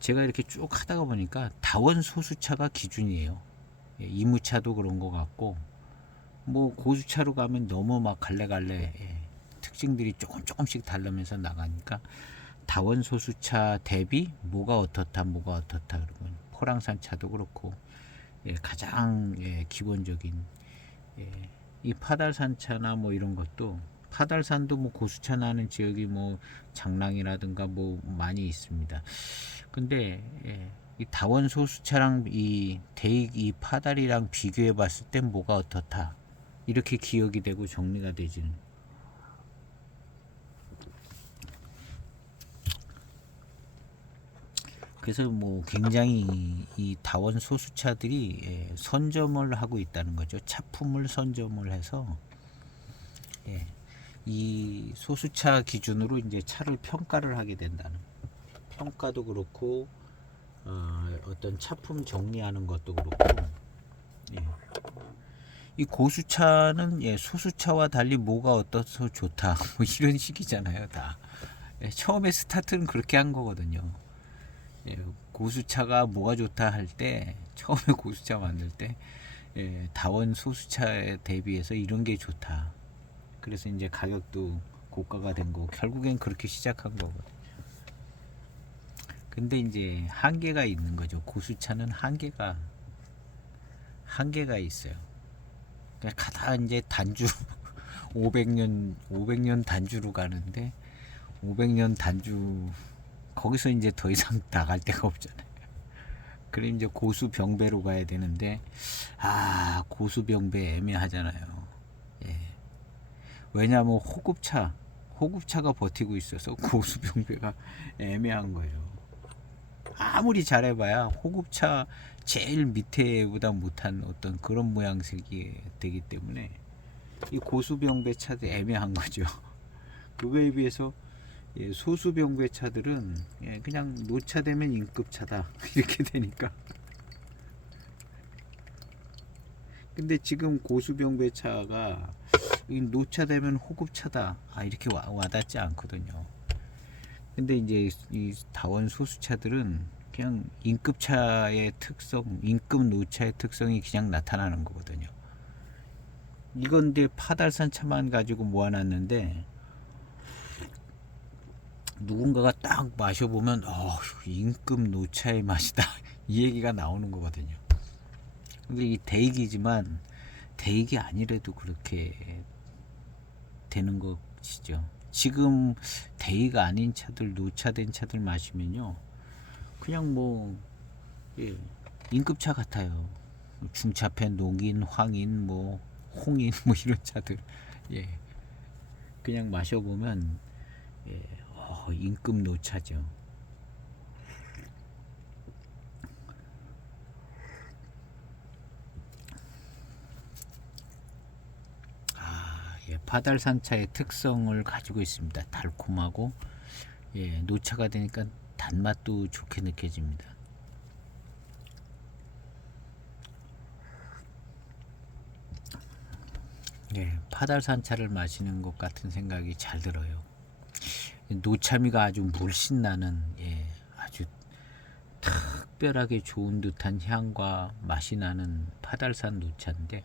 제가 이렇게 쭉 하다가 보니까 다원 소수차가 기준이에요. 이무차도 그런 것 같고, 뭐 고수차로 가면 너무 막 갈래갈래 특징들이 조금씩 다르면서 나가니까 다원 소수차 대비 뭐가 어떻다 그러면 포랑산 차도 그렇고, 가장 기본적인 이 파달산 차나 뭐 이런 것도, 파달산도 뭐 고수차 나는 지역이 뭐 장랑이라든가 뭐 많이 있습니다. 근데 이 다원 소수차랑 이 대익 이 파달이랑 비교해 봤을 땐 뭐가 어떻다 이렇게 기억이 되고 정리가 되지는. 그래서 뭐 굉장히 이 다원 소수차들이 선점을 하고 있다는 거죠. 차품을 선점을 해서 이 소수차 기준으로 이제 차를 평가를 하게 된다는, 평가도 그렇고 어떤 차품 정리하는 것도 그렇고, 이 고수차는 소수차와 달리 뭐가 어떠서 좋다 뭐 이런 식이잖아요. 다 처음에 스타트는 그렇게 한 거거든요. 고수차가 뭐가 좋다 할 때, 처음에 고수차 만들 때 다원 소수차에 대비해서 이런 게 좋다. 그래서 이제 가격도 고가가 된 거, 결국엔 그렇게 시작한 거거든요. 근데 이제 한계가 있는 거죠. 고수차는 한계가 있어요. 그러니까 가다 이제 단주 500년 단주로 가는데, 500년 단주 거기서 이제 더 이상 나갈 데가 없잖아요. 그럼 이제 고수병배로 가야 되는데, 고수병배 애매하잖아요. 왜냐하면 호급차가 버티고 있어서 고수병배가 애매한 거예요. 아무리 잘해봐야 호급차 제일 밑에보다 못한 어떤 그런 모양새기 되기 때문에 이 고수병배 차도 애매한 거죠. 그거에 비해서 소수병배 차들은 그냥 노차되면 인급차다 이렇게 되니까. 근데 지금 고수병배 차가 노차되면 호급차다 이렇게 와닿지 않거든요. 근데 이제 이 다원 소수차들은 그냥 인급차의 특성, 인급 노차의 특성이 그냥 나타나는 거거든요. 이건데 파달산 차만 가지고 모아놨는데 누군가가 딱 마셔보면 인급 노차의 맛이다 이 얘기가 나오는 거거든요. 근데 이 대익이지만 대익이 아니래도 그렇게 되는 것이죠. 지금 대익 아닌 차들, 노차된 차들 마시면요 그냥 뭐 인급차 같아요. 중차패, 농인, 황인, 뭐 홍인 뭐 이런 차들 그냥 마셔보면 인급 노차죠. 파달산차의 특성을 가지고 있습니다. 달콤하고 노차가 되니까 단맛도 좋게 느껴집니다. 파달산차를 마시는 것 같은 생각이 잘 들어요. 노차미가 아주 물씬 나는 아주 특별하게 좋은 듯한 향과 맛이 나는 파달산 노차인데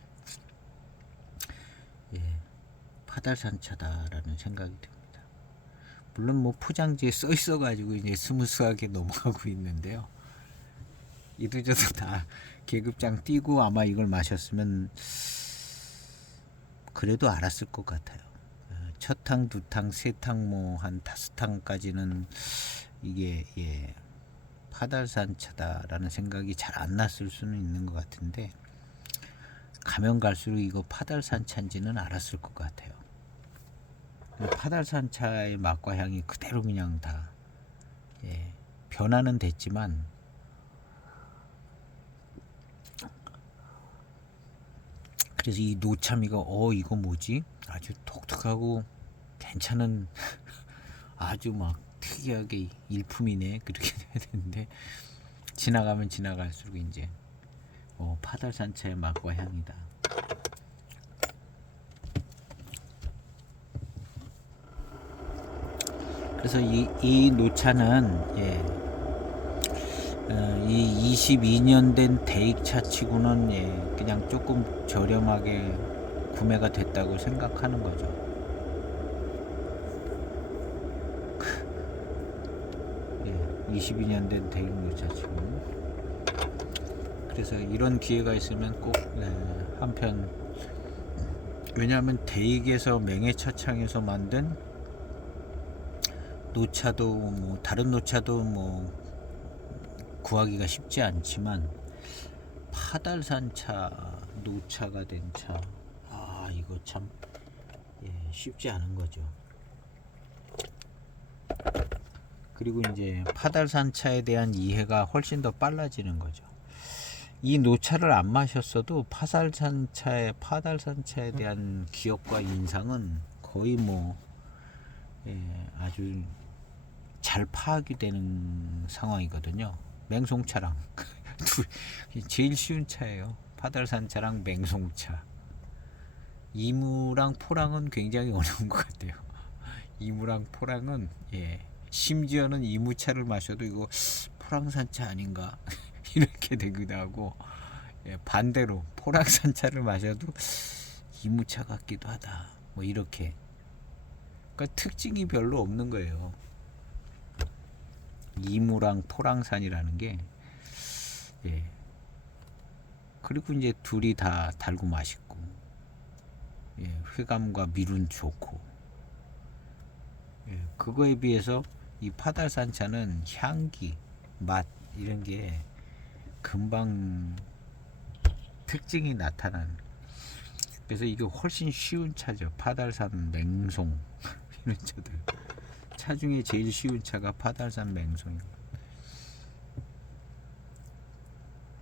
파달산차다라는 생각이 듭니다. 물론 뭐 포장지에 써 있어 가지고 이제 스무스하게 넘어가고 있는데요. 이도저도 다 계급장 띄고 아마 이걸 마셨으면 그래도 알았을 것 같아요. 첫 탕, 두 탕, 세 탕, 뭐 한 다섯 탕까지는 이게 파달산차다라는 생각이 잘 안 났을 수는 있는 것 같은데, 가면 갈수록 이거 파달산 차인지는 알았을 것 같아요. 파달산 차의 맛과 향이 그대로 그냥 다 변화는 됐지만 그래서 이 노참이가 이거 뭐지? 아주 독특하고 괜찮은 아주 막 특이하게 일품이네 그렇게 돼야 되는데 지나가면 지나갈수록 이제 파달산차의 맛과 향이다. 그래서 이 노차는 이 22년 된 대익차 치고는 그냥 조금 저렴하게 구매가 됐다고 생각하는 거죠. 22년 된 대익 노차 치고. 그래서 이런 기회가 있으면 꼭 한편, 왜냐하면 대익에서 맹해차창에서 만든 노차도 뭐 다른 노차도 뭐 구하기가 쉽지 않지만 파달산차 노차가 된 차, 이거 참 쉽지 않은 거죠. 그리고 이제 파달산차에 대한 이해가 훨씬 더 빨라지는 거죠. 이 노차를 안 마셨어도 파달산차에 대한 기억과 인상은 거의 뭐 아주 잘 파악이 되는 상황이거든요. 맹송차랑 제일 쉬운 차예요. 파달산차랑 맹송차. 이무랑 포랑은 굉장히 어려운 것 같아요. 이무랑 포랑은 심지어는 이무차를 마셔도 이거 포랑산차 아닌가 이렇게 되기도 하고, 반대로 포랑산차를 마셔도 이무차 같기도 하다 뭐 이렇게. 그러니까 특징이 별로 없는 거예요. 이무랑 포랑산이라는 게. 그리고 이제 둘이 다 달고 맛있고, 회감과 미룬 좋고, 그거에 비해서 이 파달산차는 향기, 맛 이런 게 금방 특징이 나타나는. 그래서 이게 훨씬 쉬운 차죠. 파달산 맹송 이런 차들. 차 중에 제일 쉬운 차가 파달산 맹송이고,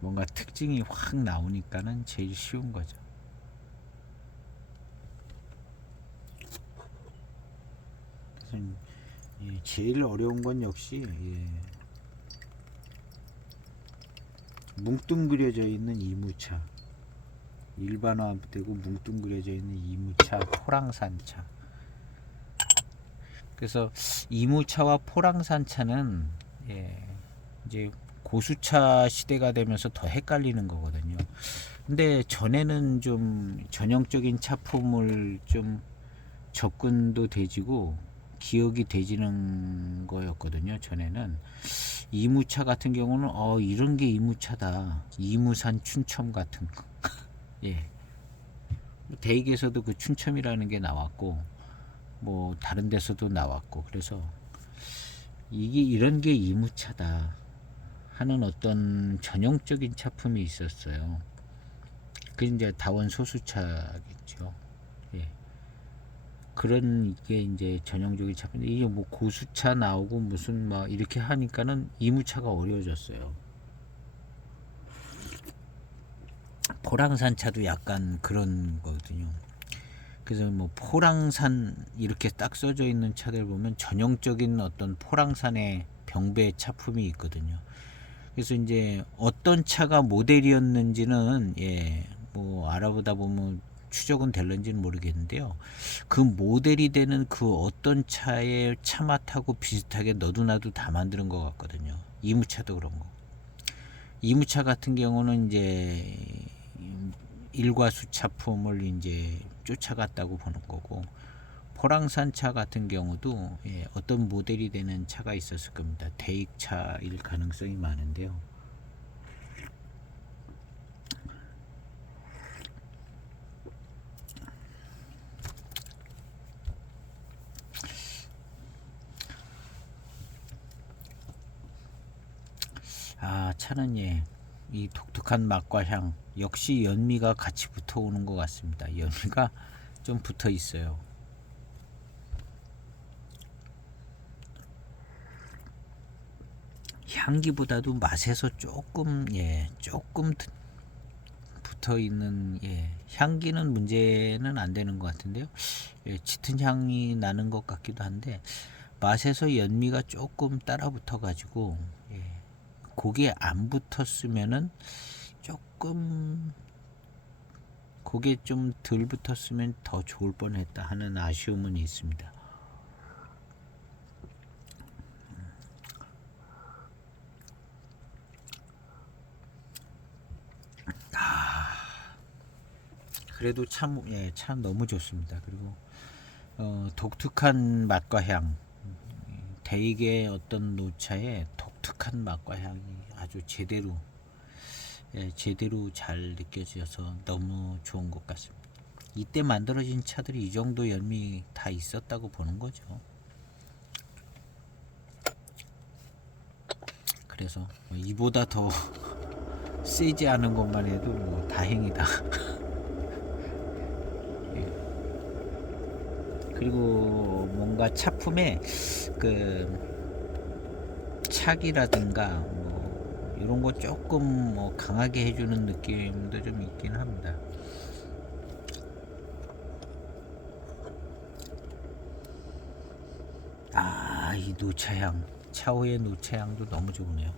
뭔가 특징이 확 나오니까는 제일 쉬운 거죠. 그래서 제일 어려운 건 역시 뭉뚱그려져 있는 이무차, 일반화되고 뭉뚱그려져 있는 이무차, 포랑산차. 그래서 이무차와 포랑산차는 이제 고수차 시대가 되면서 더 헷갈리는 거거든요. 근데 전에는 좀 전형적인 차품을 좀 접근도 되지고 기억이 되지는 거였거든요. 전에는 이무차 같은 경우는 이런 게 이무차다, 이무산 춘첨 같은 거. 대익에서도 그 춘첨이라는 게 나왔고, 뭐 다른 데서도 나왔고, 그래서 이게 이런 게 이무차다 하는 어떤 전형적인 차품이 있었어요. 그 이제 다원 소수차겠죠. 그런 게 이제 전형적인 차품인데, 이게 뭐 고수차 나오고 무슨 막 이렇게 하니까는 이무차가 어려워졌어요. 포랑산차도 약간 그런 거거든요. 그래서 뭐 포랑산 이렇게 딱 써져 있는 차들 보면 전형적인 어떤 포랑산의 병배 차품이 있거든요. 그래서 이제 어떤 차가 모델이었는지는 뭐 알아보다 보면 추적은 될는지는 모르겠는데요. 그 모델이 되는 그 어떤 차의 차맛하고 비슷하게 너도나도 다 만드는 것 같거든요. 이무차도 그런 거. 이무차 같은 경우는 이제 일과수 차품을 이제 쫓아갔다고 보는 거고, 포랑산차 같은 경우도 어떤 모델이 되는 차가 있었을 겁니다. 대익차일 가능성이 많은데요. 차는 이 독특한 맛과 향, 역시 연미가 같이 붙어 오는 것 같습니다. 연미가 좀 붙어 있어요. 향기보다도 맛에서 조금 조금 붙어 있는, 향기는 문제는 안 되는 것 같은데요. 짙은 향이 나는 것 같기도 한데 맛에서 연미가 조금 따라 붙어 가지고, 고기에 안 붙었으면은 조금, 고기에 좀 덜 붙었으면 더 좋을 뻔했다 하는 아쉬움은 있습니다. 그래도 참 너무 좋습니다. 그리고 독특한 맛과 향, 대익의 어떤 노차의 독특한 맛과 향이 아주 제대로 잘 느껴져서 너무 좋은 것 같습니다. 이때 만들어진 차들이 이 정도 연미 다 있었다고 보는 거죠. 그래서 이보다 더 세지 않은 것만 해도 뭐 다행이다. 그리고 뭔가 차품에 그 착이라든가 뭐 이런 거 조금 뭐 강하게 해주는 느낌도 좀 있긴 합니다. 이 노차향, 차후의 노차향도 너무 좋으네요.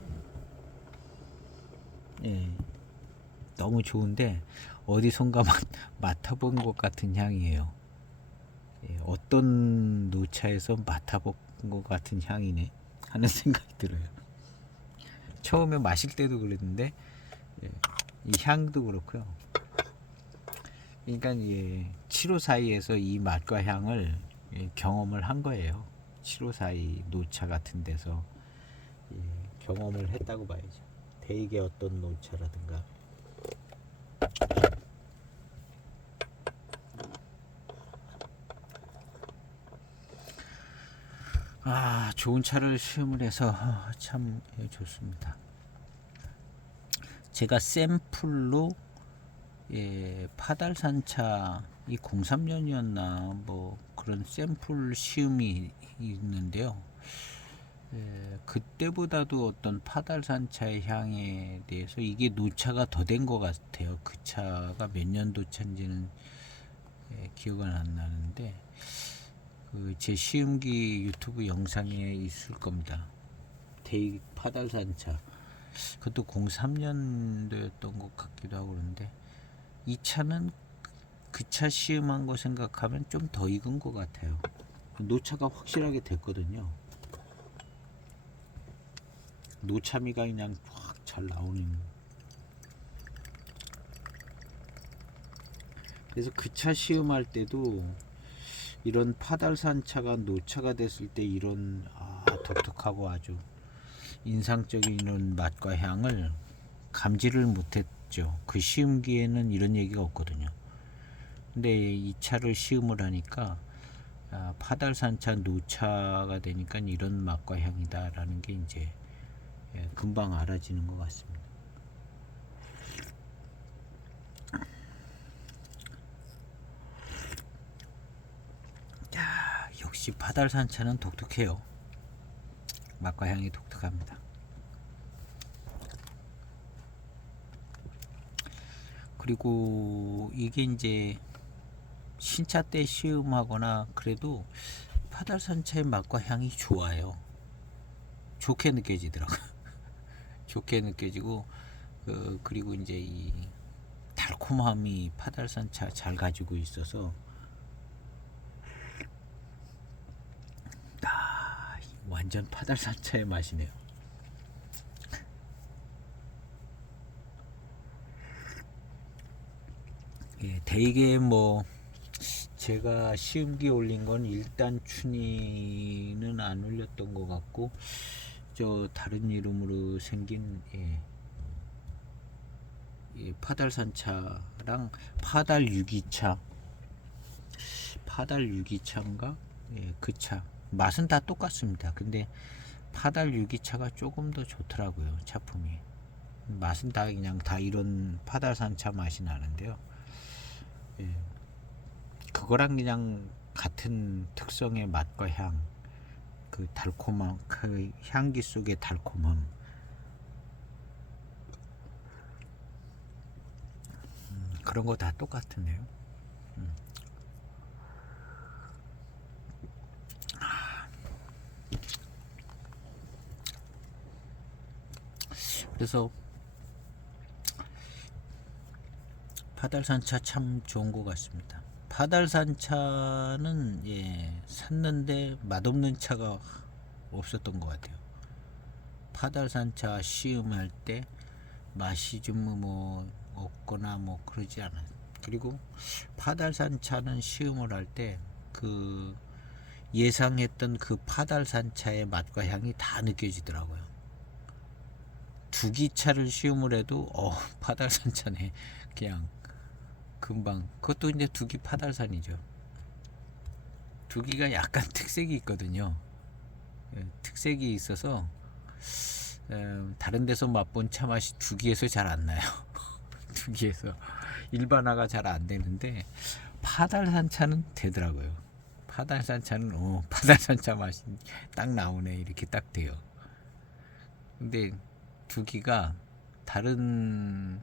너무 좋은데 어디선가 맡아본 것 같은 향이에요. 어떤 노차에서 맡아본 것 같은 향이네 하는 생각이 들어요. 처음에 마실 때도 그랬는데 이 향도 그렇고요. 그러니까 754에서 이 맛과 향을 경험을 한 거예요. 754 노차 같은 데서 경험을 했다고 봐야죠. 대익의 어떤 노차라든가. 좋은 차를 시음을 해서 참 좋습니다. 제가 샘플로 파달산차 이 03년이었나 뭐 그런 샘플 시음이 있는데요. 그때보다도 어떤 파달산차의 향에 대해서 이게 노차가 더 된 것 같아요. 그 차가 몇 년도 차인지는 기억은 안 나는데 제 시음기 유튜브 영상에 있을 겁니다. 대익 파달산차, 그것도 03년도였던 것 같기도 하고. 그런데 이 차는 그 차 시음한 거 생각하면 좀 더 익은 것 같아요. 노차가 확실하게 됐거든요. 노차미가 그냥 확 잘 나오는. 그래서 그 차 시음할 때도 이런 파달산차가 노차가 됐을 때 이런 독특하고 아주 인상적인 이런 맛과 향을 감지를 못했죠. 그 시음기에는 이런 얘기가 없거든요. 근데 이 차를 시음을 하니까 파달산차 노차가 되니까 이런 맛과 향이다라는 게 이제 금방 알아지는 것 같습니다. 역시 파달산차는 독특해요. 맛과 향이 독특합니다. 그리고 이게 이제 신차 때 시음하거나 그래도 파달산차의 맛과 향이 좋아요. 좋게 느껴지더라고요. 좋게 느껴지고 그리고 이제 이 달콤함이 파달산차 잘 가지고 있어서 완전 파달산차의 맛이네요. 대개 뭐 제가 시음기 올린 건 일단 춘이는 안 올렸던 것 같고, 저 다른 이름으로 생긴 파달산차랑 파달 6기차, 파달 6기차인가? 그 차 맛은 다 똑같습니다. 근데 파달 6기차가 조금 더 좋더라고요, 차품이. 맛은 다 그냥 다 이런 파달산차 맛이 나는데요. 예. 그거랑 그냥 같은 특성의 맛과 향, 그 달콤함, 그 향기 속의 달콤함, 그런 거 다 똑같은데요. 그래서 파달산차 참 좋은 것 같습니다. 파달산차는 샀는데 맛없는 차가 없었던 것 같아요. 파달산차 시음할 때 맛이 좀 뭐 없거나 뭐 그러지 않아요. 그리고 파달산차는 시음을 할 때 그 예상했던 그 파달산차의 맛과 향이 다 느껴지더라고요. 두기차를 시음을 해도 파달산차네 그냥 금방. 그것도 이제 두기 파달산이죠. 두기가 약간 특색이 있거든요. 특색이 있어서 다른 데서 맛본 차 맛이 두기에서 잘 안 나요. 두기에서 일반화가 잘 안 되는데 파달산차는 되더라고요. 파달산차는 파달산차 맛이 딱 나오네, 이렇게 딱 돼요. 근데 두기가 다른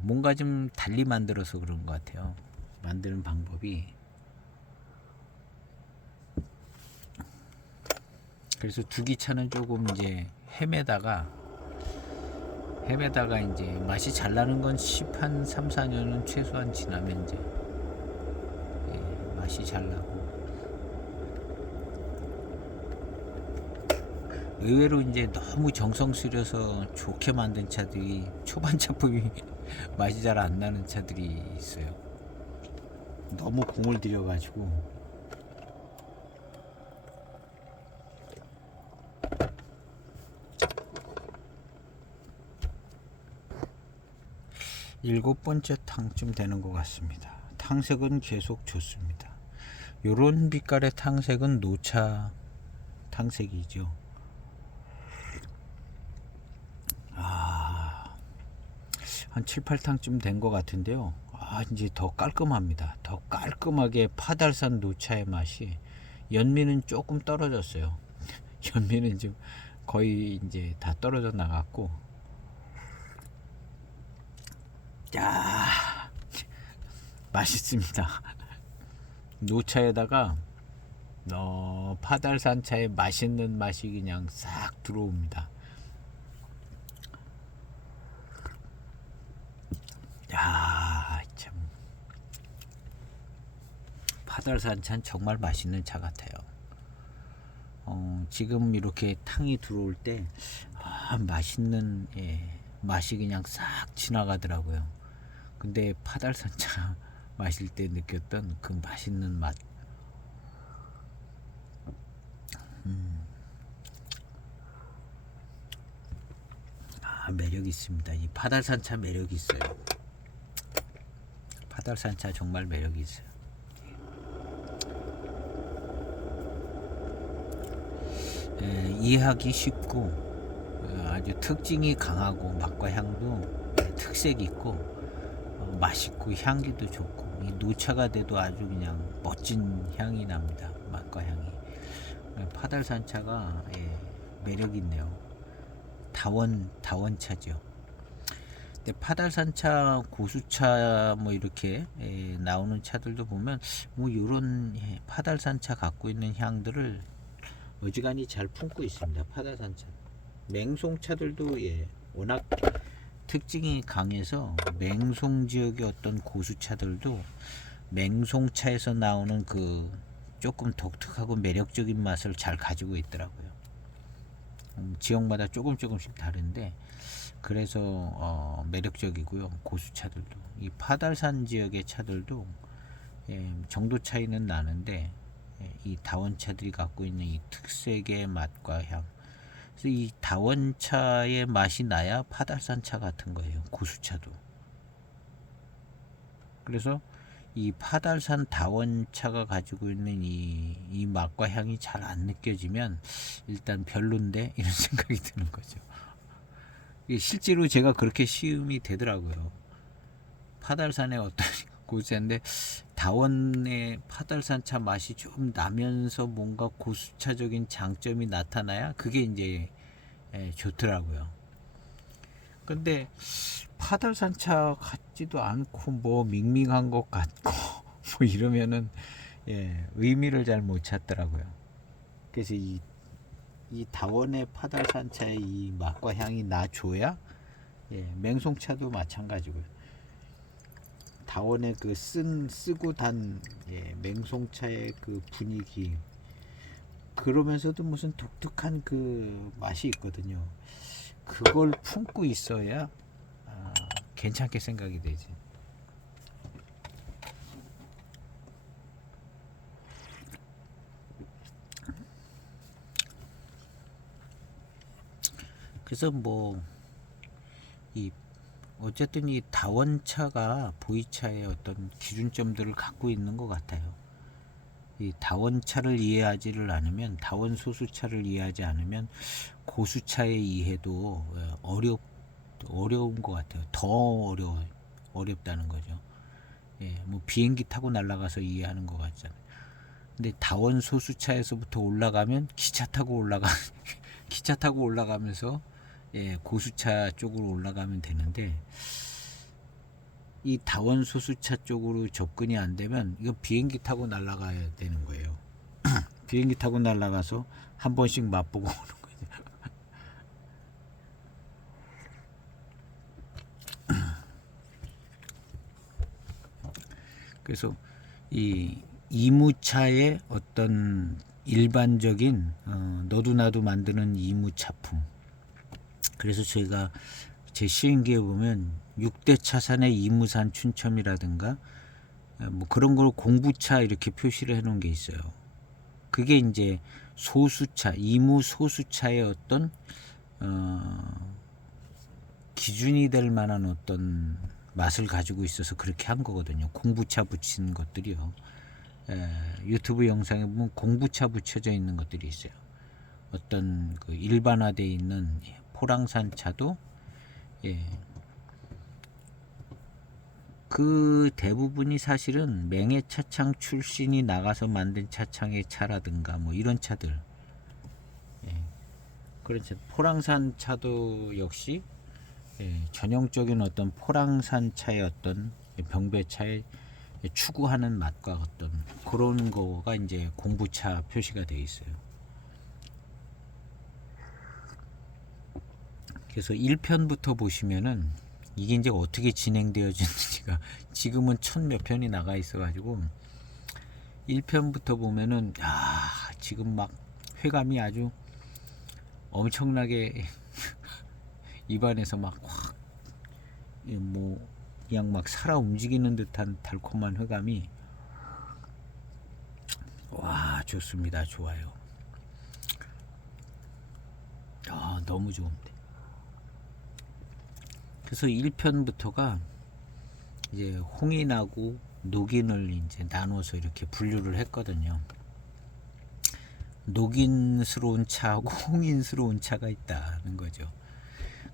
뭔가 좀 달리 만들어서 그런 것 같아요. 만드는 방법이. 그래서 두기차는 조금 이제 헤매다가 이제 맛이 잘 나는 건 10한 3, 4년은 최소한 지나면 이제 맛이 잘 나고, 의외로 이제 너무 정성 들여서 좋게 만든 차들이 초반 차품이 맛이 잘 안 나는 차들이 있어요. 너무 공을 들여가지고. 일곱 번째 탕쯤 되는 것 같습니다. 탕색은 계속 좋습니다. 요런 빛깔의 탕색은 노차 탕색이죠. 한 7, 8탕쯤 된 것 같은데요. 이제 더 깔끔합니다. 더 깔끔하게 파달산 노차의 맛이, 연미는 조금 떨어졌어요. 연미는 좀 거의 이제 다 떨어져 나갔고, 맛있습니다. 노차에다가 파달산차의 맛있는 맛이 그냥 싹 들어옵니다. 참 파달산차는 정말 맛있는 차 같아요. 지금 이렇게 탕이 들어올 때 맛있는 맛이 그냥 싹 지나가더라고요. 근데 파달산차 마실 때 느꼈던 그 맛있는 맛, 매력이 있습니다. 이 파달산차 매력이 있어요. 파달산차 정말 매력이 있어요. 이해하기 쉽고 아주 특징이 강하고, 맛과 향도 특색이 있고 맛있고 향기도 좋고, 이 노차가 돼도 아주 그냥 멋진 향이 납니다. 맛과 향이. 파달산차가 매력이 있네요. 다원차죠. 근데 파달산차, 고수차 뭐 이렇게 나오는 차들도 보면 뭐 이런 파달산차 갖고 있는 향들을 어지간히 잘 품고 있습니다. 파달산차. 맹송차들도 워낙 특징이 강해서 맹송 지역의 어떤 고수차들도 맹송차에서 나오는 그 조금 독특하고 매력적인 맛을 잘 가지고 있더라고요. 지역마다 조금씩 다른데, 그래서 매력적이고요. 고수차들도. 이 파달산 지역의 차들도 정도 차이는 나는데, 이 다원차들이 갖고 있는 이 특색의 맛과 향, 그래서 이 다원차의 맛이 나야 파달산차 같은 거예요. 고수차도. 그래서 이 파달산 다원차가 가지고 있는 이 맛과 향이 잘 안 느껴지면 일단 별론데, 이런 생각이 드는 거죠. 실제로 제가 그렇게 시음이 되더라고요. 파달산의 어떤 고수차인데 다원의 파달산차 맛이 좀 나면서 뭔가 고수차적인 장점이 나타나야 그게 이제 좋더라고요. 근데 파달산차 같지도 않고 뭐 밍밍한 것 같고 뭐 이러면은 의미를 잘 못 찾더라고요. 그래서 이 다원의 파달산차의 이 맛과 향이 나줘야 맹송차도 마찬가지고요. 다원의 그 쓰고 단 맹송차의 그 분위기, 그러면서도 무슨 독특한 그 맛이 있거든요. 그걸 품고 있어야 괜찮게 생각이 되지. 그래서 뭐 이 어쨌든 이 다원차가 보이차의 어떤 기준점들을 갖고 있는 것 같아요. 이 다원차를 이해하지를 않으면, 다원 소수차를 이해하지 않으면 고수차의 이해도 어려운 것 같아요. 더 어렵다는 거죠. 뭐 비행기 타고 날아가서 이해하는 것 같잖아요. 근데 다원 소수차에서부터 올라가면 기차 타고 올라가면서 고수차 쪽으로 올라가면 되는데, 이 다원 소수차 쪽으로 접근이 안 되면 이거 비행기 타고 날아가야 되는 거예요. 비행기 타고 날아가서 한 번씩 맛보고 오는 거죠. 그래서 이 이무차의 어떤 일반적인 너도 나도 만드는 이무차품, 그래서 제가 제 시인기에 보면 6대 차산의 이무산 춘첨이라든가 뭐 그런 걸 공부차 이렇게 표시를 해놓은 게 있어요. 그게 이제 소수차, 이무 소수차의 어떤 기준이 될 만한 어떤 맛을 가지고 있어서 그렇게 한 거거든요. 공부차 붙인 것들이요. 유튜브 영상에 보면 공부차 붙여져 있는 것들이 있어요. 어떤 그 일반화되어 있는 포랑산 차도 그 대부분이 사실은 맹해 차창 출신이 나가서 만든 차창의 차라든가 뭐 이런 차들, 그런 차, 포랑산 차도 역시 전형적인 어떤 포랑산 차의 어떤 병배차의 추구하는 맛과 어떤 그런 거가 이제 공부차 표시가 되어 있어요. 그래서 1편부터 보시면은 이게 이제 어떻게 진행되어지는지가 지금은 1000몇 편이 나가 있어가지고 1편부터 보면은 지금 막 회감이 아주 엄청나게 입안에서 막 확 뭐 그냥 막 살아 움직이는 듯한 달콤한 회감이 좋습니다. 좋아요. 너무 좋은데. 그래서 1편부터가 이제 홍인하고 녹인을 이제 나눠서 이렇게 분류를 했거든요. 녹인스러운 차하고 홍인스러운 차가 있다는 거죠.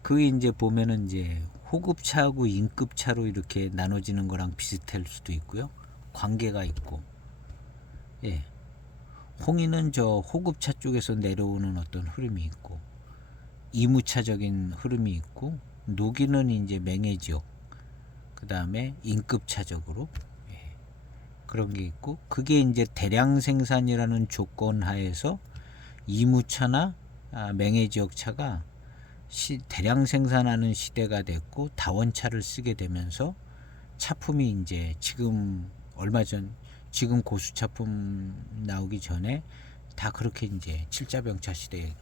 그게 이제 보면은 이제 호급차하고 인급차로 이렇게 나눠지는 거랑 비슷할 수도 있고요. 관계가 있고, 홍인은 저 호급차 쪽에서 내려오는 어떤 흐름이 있고, 이무차적인 흐름이 있고, 녹인은 이제 맹해 지역, 그 다음에 인급차적으로 그런 게 있고, 그게 이제 대량 생산이라는 조건 하에서 이무차나 맹해 지역 차가 대량 생산하는 시대가 됐고 다원차를 쓰게 되면서 차품이 이제 지금 얼마 전 지금 고수차품 나오기 전에 다 그렇게 이제 칠자병차 시대로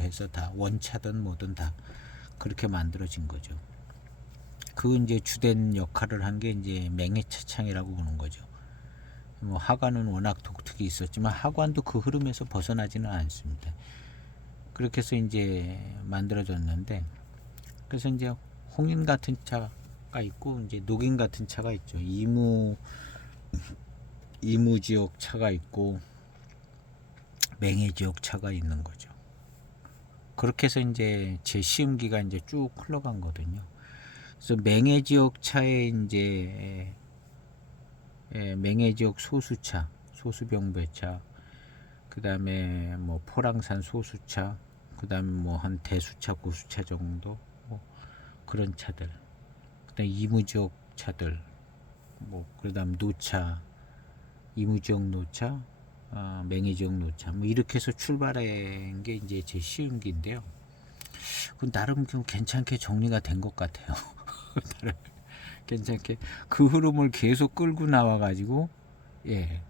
해서 다 원차든 뭐든 다 그렇게 만들어진 거죠. 그 이제 주된 역할을 한 게 이제 맹해차창이라고 보는 거죠. 뭐 하관은 워낙 독특이 있었지만 하관도 그 흐름에서 벗어나지는 않습니다. 그렇게 해서 이제 만들어졌는데, 그래서 이제 홍인 같은 차가 있고 이제 녹인 같은 차가 있죠. 이무 지역 차가 있고 맹해 지역 차가 있는 거죠. 그렇게 해서 이제 제 시음기가 이제 쭉 흘러간 거거든요. 그래서 맹해 지역 차에 이제 맹해 지역 소수차, 소수병배차, 그 다음에 뭐 포랑산 소수차, 그 다음에 뭐 한 대수차, 고수차 정도, 뭐 그런 차들, 그 다음에 이무지역 차들, 뭐 그 다음 노차, 이무지역 노차, 맹해지역 노차, 뭐 이렇게 해서 출발한 게 이제 제 시음기인데요. 나름 괜찮게 정리가 된 것 같아요. 나름 괜찮게 그 흐름을 계속 끌고 나와 가지고, 예,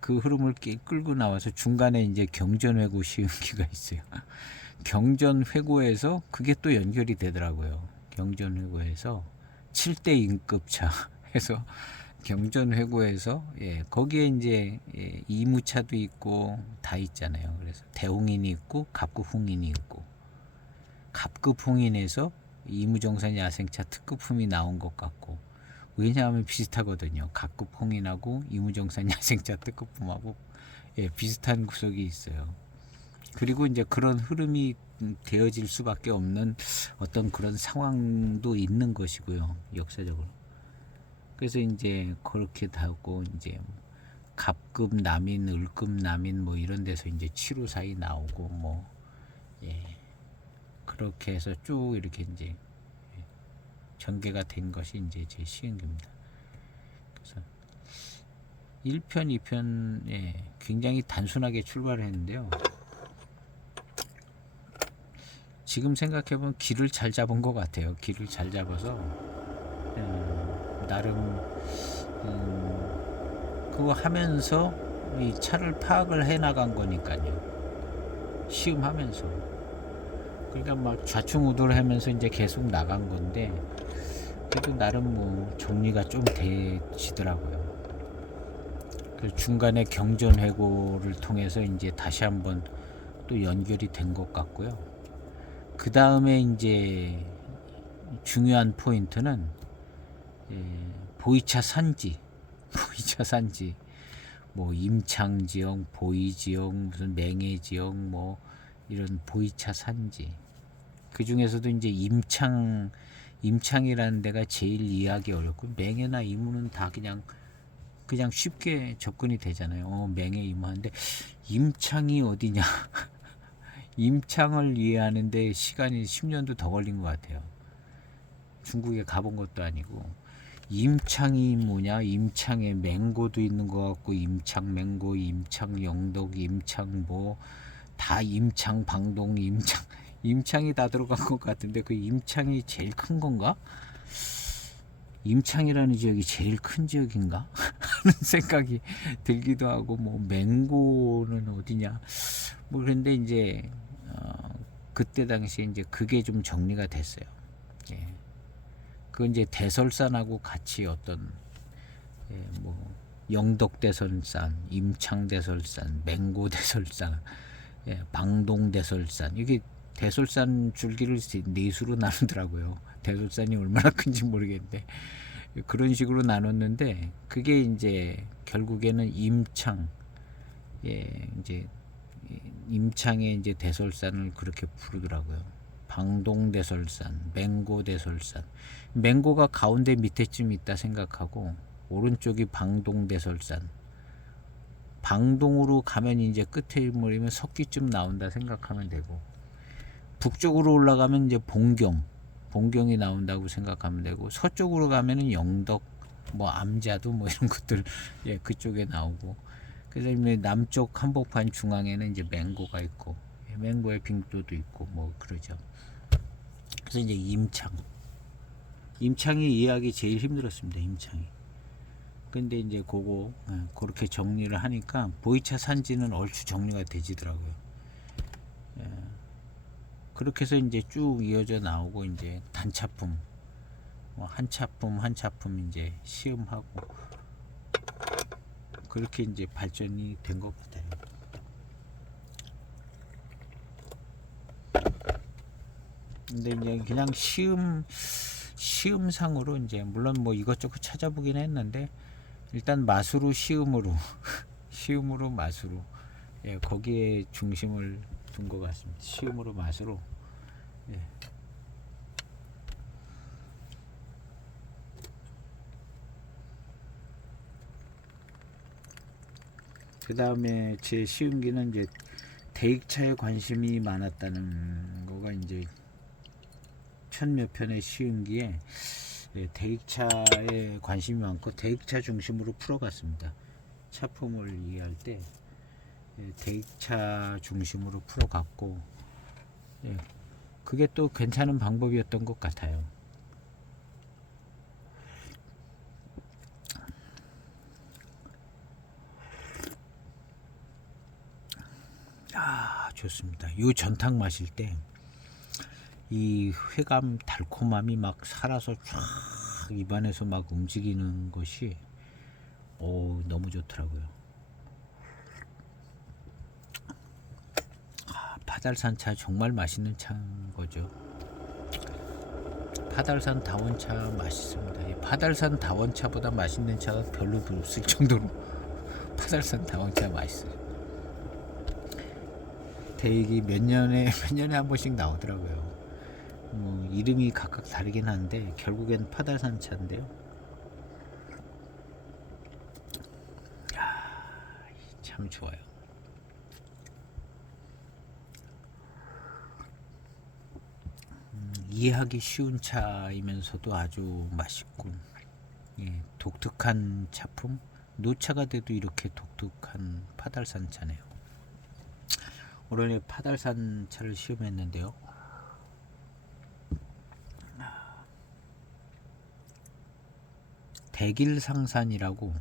그 흐름을 끌고 나와서 중간에 이제 경전회고 시음기가 있어요. 경전회고에서 그게 또 연결이 되더라고요. 경전회고에서 7대 임급차 해서 경전회고에서, 예, 거기에 이제, 예, 이무차도 있고 다 있잖아요. 그래서 대홍인이 있고 갑급홍인이 있고, 갑급홍인에서 이무정산 야생차 특급품이 나온 것 같고, 왜냐하면 비슷하거든요. 갑급홍인하고 이무정산 야생차 특급품하고, 예, 비슷한 구석이 있어요. 그리고 이제 그런 흐름이 되어질 수밖에 없는 어떤 그런 상황도 있는 것이고요. 역사적으로. 그래서 이제 그렇게 하고 이제 갑급 남인, 을급 남인 뭐 이런 데서 이제 치루사이 나오고 뭐, 예, 그렇게 해서 쭉 이렇게 이제 전개가 된 것이 이제 제 시행기입니다. 그래서 1편, 2편, 예, 굉장히 단순하게 출발을 했는데요. 지금 생각해보면 길을 잘 잡은 것 같아요. 길을 잘 잡아서, 나름 그거 하면서 이 차를 파악을 해 나간 거니까요. 시음하면서. 그러니까 막 좌충우돌 하면서 이제 계속 나간 건데, 그래도 나름 뭐 정리가 좀 되시더라고요. 그 중간에 경전회고를 통해서 이제 다시 한번 또 연결이 된 것 같고요. 그 다음에 이제 중요한 포인트는, 예, 보이차 산지, 보이차 산지, 뭐 임창 지역, 보이 지역, 무슨 맹해 지역, 뭐 이런 보이차 산지. 그 중에서도 이제 임창이라는 데가 제일 이해하기 어렵고, 맹해나 이무는 다 그냥 쉽게 접근이 되잖아요. 맹해 이무하는데 임창이 어디냐? 임창을 이해하는데 시간이 10년도 더 걸린 것 같아요. 중국에 가본 것도 아니고. 임창이 뭐냐? 임창에 맹고도 있는 것 같고, 임창 맹고, 임창 영덕, 임창 뭐 다 임창 방동, 임창이 다 들어간 것 같은데, 그 임창이 제일 큰 건가? 임창이라는 지역이 제일 큰 지역인가? 하는 생각이 들기도 하고, 뭐 맹고는 어디냐? 뭐 그런데 이제 그때 당시에 이제 그게 좀 정리가 됐어요. 예. 그 이제 대설산하고 같이 어떤, 예, 뭐 영덕 대설산, 임창 대설산, 맹고 대설산, 예, 방동 대설산, 이게 대설산 줄기를 네 수로 나누더라고요. 대설산이 얼마나 큰지 모르겠는데 그런 식으로 나눴는데, 그게 이제 결국에는 임창, 예, 이제 임창의 이제 대설산을 그렇게 부르더라고요. 방동 대설산, 맹고 대설산. 맹고가 가운데 밑에쯤 있다 생각하고, 오른쪽이 방동 대설산. 방동으로 가면 이제 끝에 머리면 석기쯤 나온다 생각하면 되고, 북쪽으로 올라가면 이제 봉경이 나온다고 생각하면 되고, 서쪽으로 가면은 영덕, 뭐 암자도 뭐 이런 것들, 예, 그쪽에 나오고, 그래서 남쪽 한복판 중앙에는 이제 맹고가 있고, 예, 맹고의 빙도도 있고 뭐 그러죠. 그래서 이제 임창이 이해하기 제일 힘들었습니다. 임창이. 근데 이제 그거, 예, 그렇게 정리를 하니까 보이차 산지는 얼추 정리가 되지더라고요. 예, 그렇게 해서 이제 쭉 이어져 나오고, 이제 단차품, 뭐 한 차품 이제 시음하고, 그렇게 이제 발전이 된 것 같아요. 근데 이제 그냥 시음상으로 이제 물론 뭐 이것저것 찾아보긴 했는데, 일단 맛으로 시음으로 시음으로 맛으로, 예, 거기에 중심을 둔 것 같습니다. 시음으로 맛으로. 예. 그 다음에 제 시음기는 이제 대익차에 관심이 많았다는 거가 이제 천몇 편의 시음기에 대익차에 관심이 많고 대익차 중심으로 풀어갔습니다. 차품을 이해할 때 대익차 중심으로 풀어갔고, 그게 또 괜찮은 방법이었던 것 같아요. 좋습니다. 요 전탕 마실 때 이 회감 달콤함이 막 살아서 쫙 입안에서 막 움직이는 것이 너무 좋더라고요. 파달산차 정말 맛있는 차인 거죠. 파달산 다원차 맛있습니다. 이 파달산 다원차보다 맛있는 차가 별로 없을 정도로 파달산 다원차 맛있어요. 대익이 몇 년에 한 번씩 나오더라고요. 뭐 이름이 각각 다르긴 한데 결국엔 파달산 차인데요. 참 좋아요. 이해하기 쉬운 차이면서도 아주 맛있고, 독특한 차품. 노차가 돼도 이렇게 독특한 파달산 차네요. 오늘 파달산 차를 시음했는데요. 대길상산이라고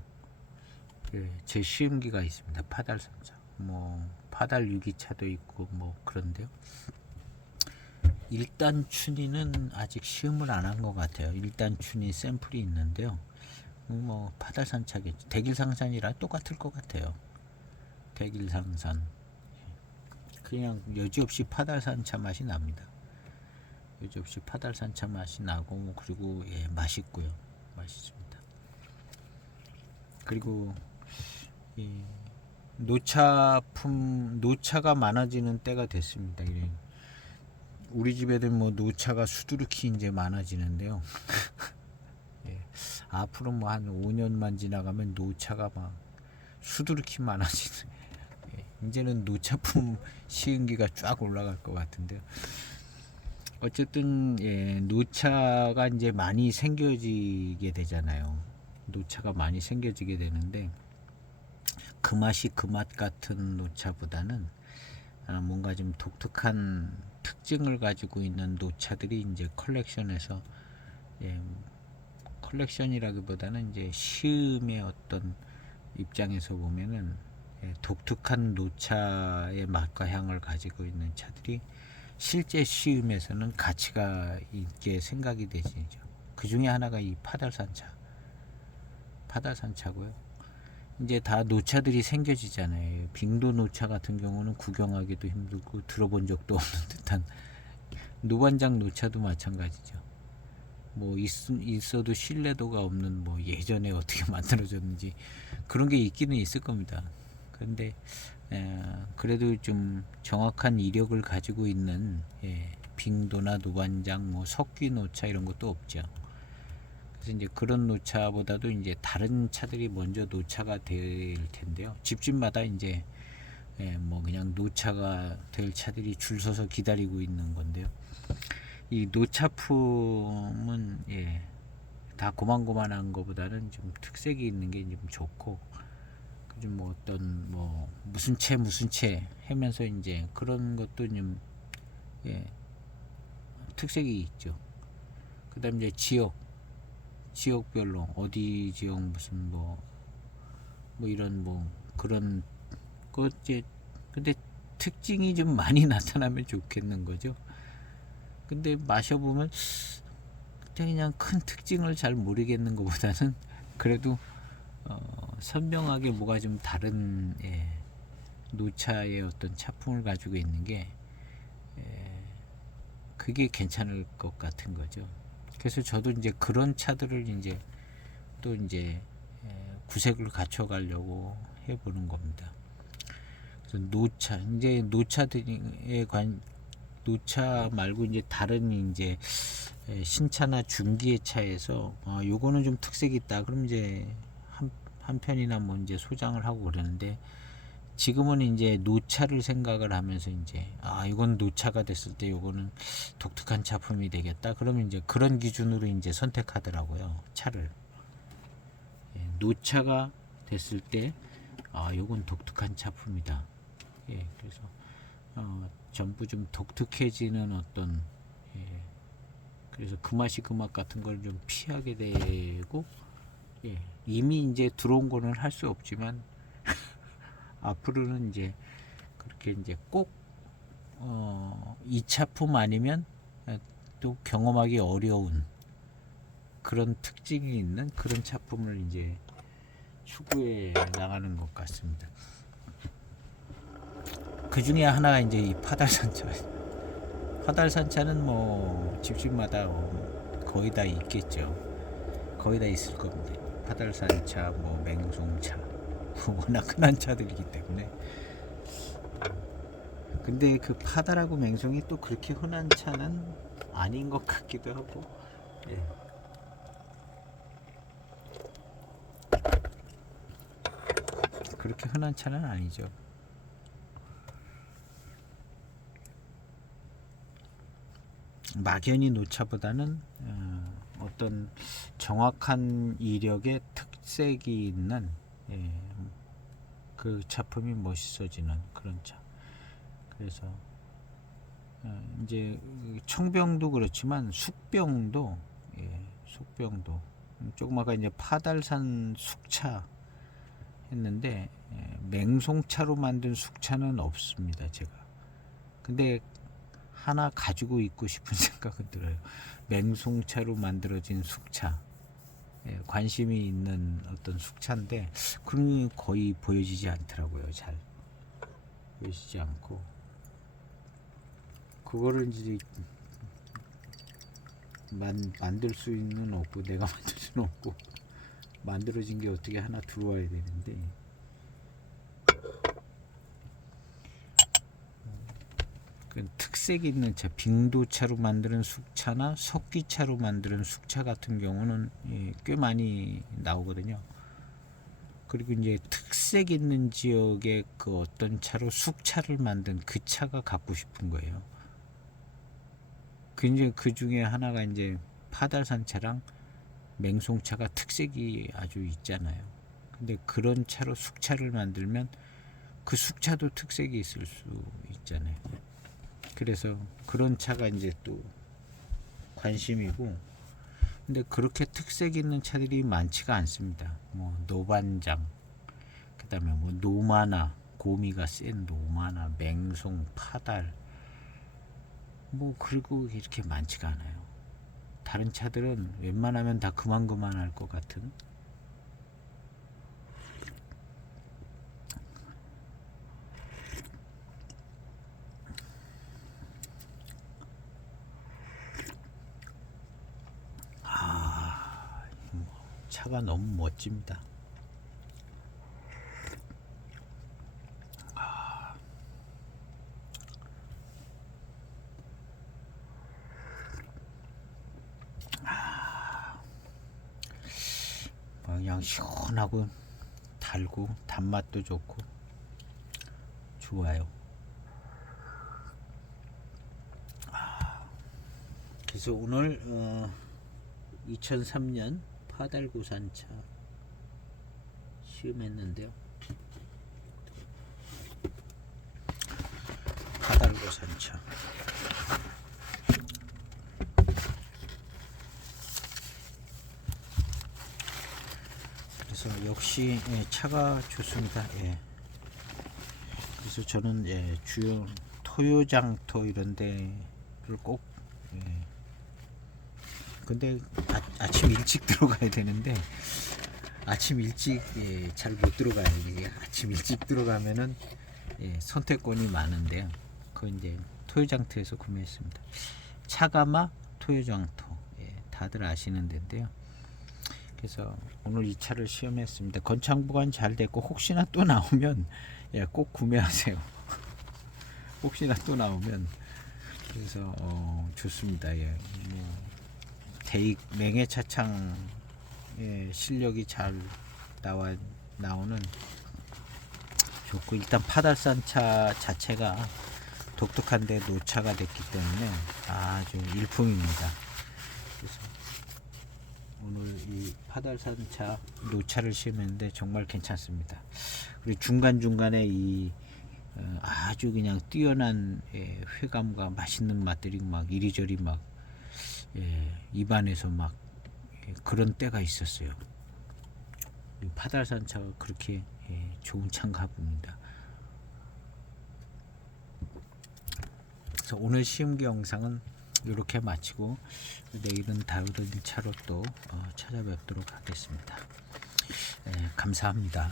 제 시음기가 있습니다. 파달산차. 뭐 파달 유기차도 있고 뭐 그런데요. 일단 춘이는 아직 시음을 안 한 것 같아요. 일단 춘이 샘플이 있는데요. 뭐 파달산차겠죠. 대길상산이랑 똑같을 것 같아요. 대길상산. 그냥 여지없이 파달산차 맛이 납니다. 여지없이 파달산차 맛이 나고, 그리고 맛있고요. 맛있습니다. 그리고 노차가 많아지는 때가 됐습니다. 우리 집에는 뭐 노차가 수두룩히 이제 많아지는데요. 앞으로 뭐 한 5년만 지나가면 노차가 막 수두룩히 많아지는, 이제는 노차품 시음기가 쫙 올라갈 것 같은데요. 어쨌든 노차가 이제 많이 생겨지게 되잖아요. 노차가 많이 생겨지게 되는데, 그 맛이 그 맛 같은 노차보다는 뭔가 좀 독특한 특징을 가지고 있는 노차들이 이제 컬렉션에서, 컬렉션이라기보다는 이제 시음의 어떤 입장에서 보면은 독특한 노차의 맛과 향을 가지고 있는 차들이 실제 시음에서는 가치가 있게 생각이 되시죠. 그 중에 하나가 이 파달산차고요. 이제 다 노차들이 생겨지잖아요. 빙도 노차 같은 경우는 구경하기도 힘들고 들어본 적도 없는 듯한, 노반장 노차도 마찬가지죠. 뭐 있어도 신뢰도가 없는, 뭐 예전에 어떻게 만들어졌는지 그런 게 있기는 있을 겁니다. 그런데 그래도 좀 정확한 이력을 가지고 있는 빙도나 노반장, 뭐 석귀 노차 이런 것도 없죠. 그래서 이제 그런 노차보다도 이제 다른 차들이 먼저 노차가 될 텐데요. 집집마다 이제 뭐 그냥 노차가 될 차들이 줄 서서 기다리고 있는 건데요. 이 노차품은 다 고만고만한 것보다는 좀 특색이 있는 게 좀 좋고, 좀 뭐 어떤 뭐 무슨 채 하면서 이제 그런 것도 좀 특색이 있죠. 그다음 이제 지역별로 어디 지역 무슨 뭐 이런 뭐 그런 거 이제, 근데 특징이 좀 많이 나타나면 좋겠는 거죠. 근데 마셔보면 그냥 큰 특징을 잘 모르겠는 것보다는 그래도 선명하게 뭐가 좀 다른 노차의 어떤 차품을 가지고 있는 게 그게 괜찮을 것 같은 거죠. 그래서 저도 이제 그런 차들을 이제 또 이제 구색을 갖춰 가려고 해보는 겁니다. 그래서 노차 이제 노차 말고 이제 다른 이제 신차나 중기의 차에서 요거는 좀 특색이 있다. 그럼 이제 한 편이나 뭐 이제 소장을 하고 그러는데, 지금은 이제 노차를 생각을 하면서 이제 이건 노차가 됐을 때 요거는 독특한 작품이 되겠다. 그러면 이제 그런 기준으로 이제 선택하더라고요, 차를. 노차가 됐을 때 요건 독특한 작품이다. 그래서 전부 좀 독특해지는 어떤, 그래서 그 맛이 그 맛 같은 걸 좀 피하게 되고, 이미 이제 들어온 거는 할 수 없지만 앞으로는 이제 그렇게 이제 꼭 이 차품 아니면 또 경험하기 어려운 그런 특징이 있는 그런 차품을 이제 추구해 나가는 것 같습니다. 그 중에 하나가 이제 이 파달산차. 파달산차는 뭐 집집마다 거의 다 있겠죠. 거의 다 있을 겁니다. 파달산차, 뭐 맹송차, 워낙 흔한 차들이기 때문에. 근데 그 파달하고 맹송이 또 그렇게 흔한 차는 아닌 것 같기도 하고. 그렇게 흔한 차는 아니죠. 막연히 노차보다는 어떤 정확한 이력의 특색이 있는 그 작품이 멋있어지는 그런 차. 그래서 이제 청병도 그렇지만 숙병도, 숙병도 조금 아까 이제 파달산 숙차 했는데 맹송차로 만든 숙차는 없습니다, 제가. 근데 하나 가지고 있고 싶은 생각은 들어요. 맹송차로 만들어진 숙차, 관심이 있는 어떤 숙차인데 그런 거의 보여지지 않더라고요. 잘 보여지지 않고, 그거를 이제 만들 수는 없고, 내가 만들 수는 없고, 만들어진 게 어떻게 하나 들어와야 되는데, 그 특색 있는 차, 빙도차로 만드는 숙차나 석기차로 만드는 숙차 같은 경우는 꽤 많이 나오거든요. 그리고 이제 특색 있는 지역의 그 어떤 차로 숙차를 만든 그 차가 갖고 싶은 거예요. 그 중에 하나가 이제 파달산차랑 맹송차가 특색이 아주 있잖아요. 근데 그런 차로 숙차를 만들면 그 숙차도 특색이 있을 수 있잖아요. 그래서 그런 차가 이제 또 관심이고, 근데 그렇게 특색 있는 차들이 많지가 않습니다. 뭐 노반장, 그다음에 뭐 노마나, 고미가 센 노마나, 맹송, 파달, 뭐 그리고 이렇게 많지가 않아요. 다른 차들은 웬만하면 다 그만할 것 같은. 차가 너무 멋집니다. 그냥 시원하고 달고 단맛도 좋고 좋아요. 그래서 오늘 2003년 파달고산차 시음했는데요. 파달고산차 그래서 역시 차가 좋습니다. 그래서 저는 주요 토요장터 이런 데를 꼭, 근데 아침 일찍 들어가야 되는데 아침 일찍 잘 못 들어가요. 이게 아침 일찍 들어가면은 선택권이 많은데요. 그 이제 토요장터에서 구매했습니다. 차가마 토요장터, 다들 아시는 데인데요. 그래서 오늘 이 차를 시험했습니다. 건창 보관 잘 됐고, 혹시나 또 나오면 예, 꼭 구매하세요. 혹시나 또 나오면. 그래서 좋습니다. 예, 뭐 대익 맹해 차창 실력이 잘 나오는 좋고, 일단 파달산차 자체가 독특한데 노차가 됐기 때문에 아주 일품입니다. 그래서 오늘 이 파달산차 노차를 심었는데 정말 괜찮습니다. 그리고 중간중간에 이 아주 그냥 뛰어난 회감과 맛있는 맛들이 막 이리저리 막 입안에서 막 그런 때가 있었어요. 이 파달산차가 그렇게 좋은 차인가 봅니다. 그래서 오늘 시음기 영상은 이렇게 마치고 내일은 다른 차로 또 찾아뵙도록 하겠습니다. 감사합니다.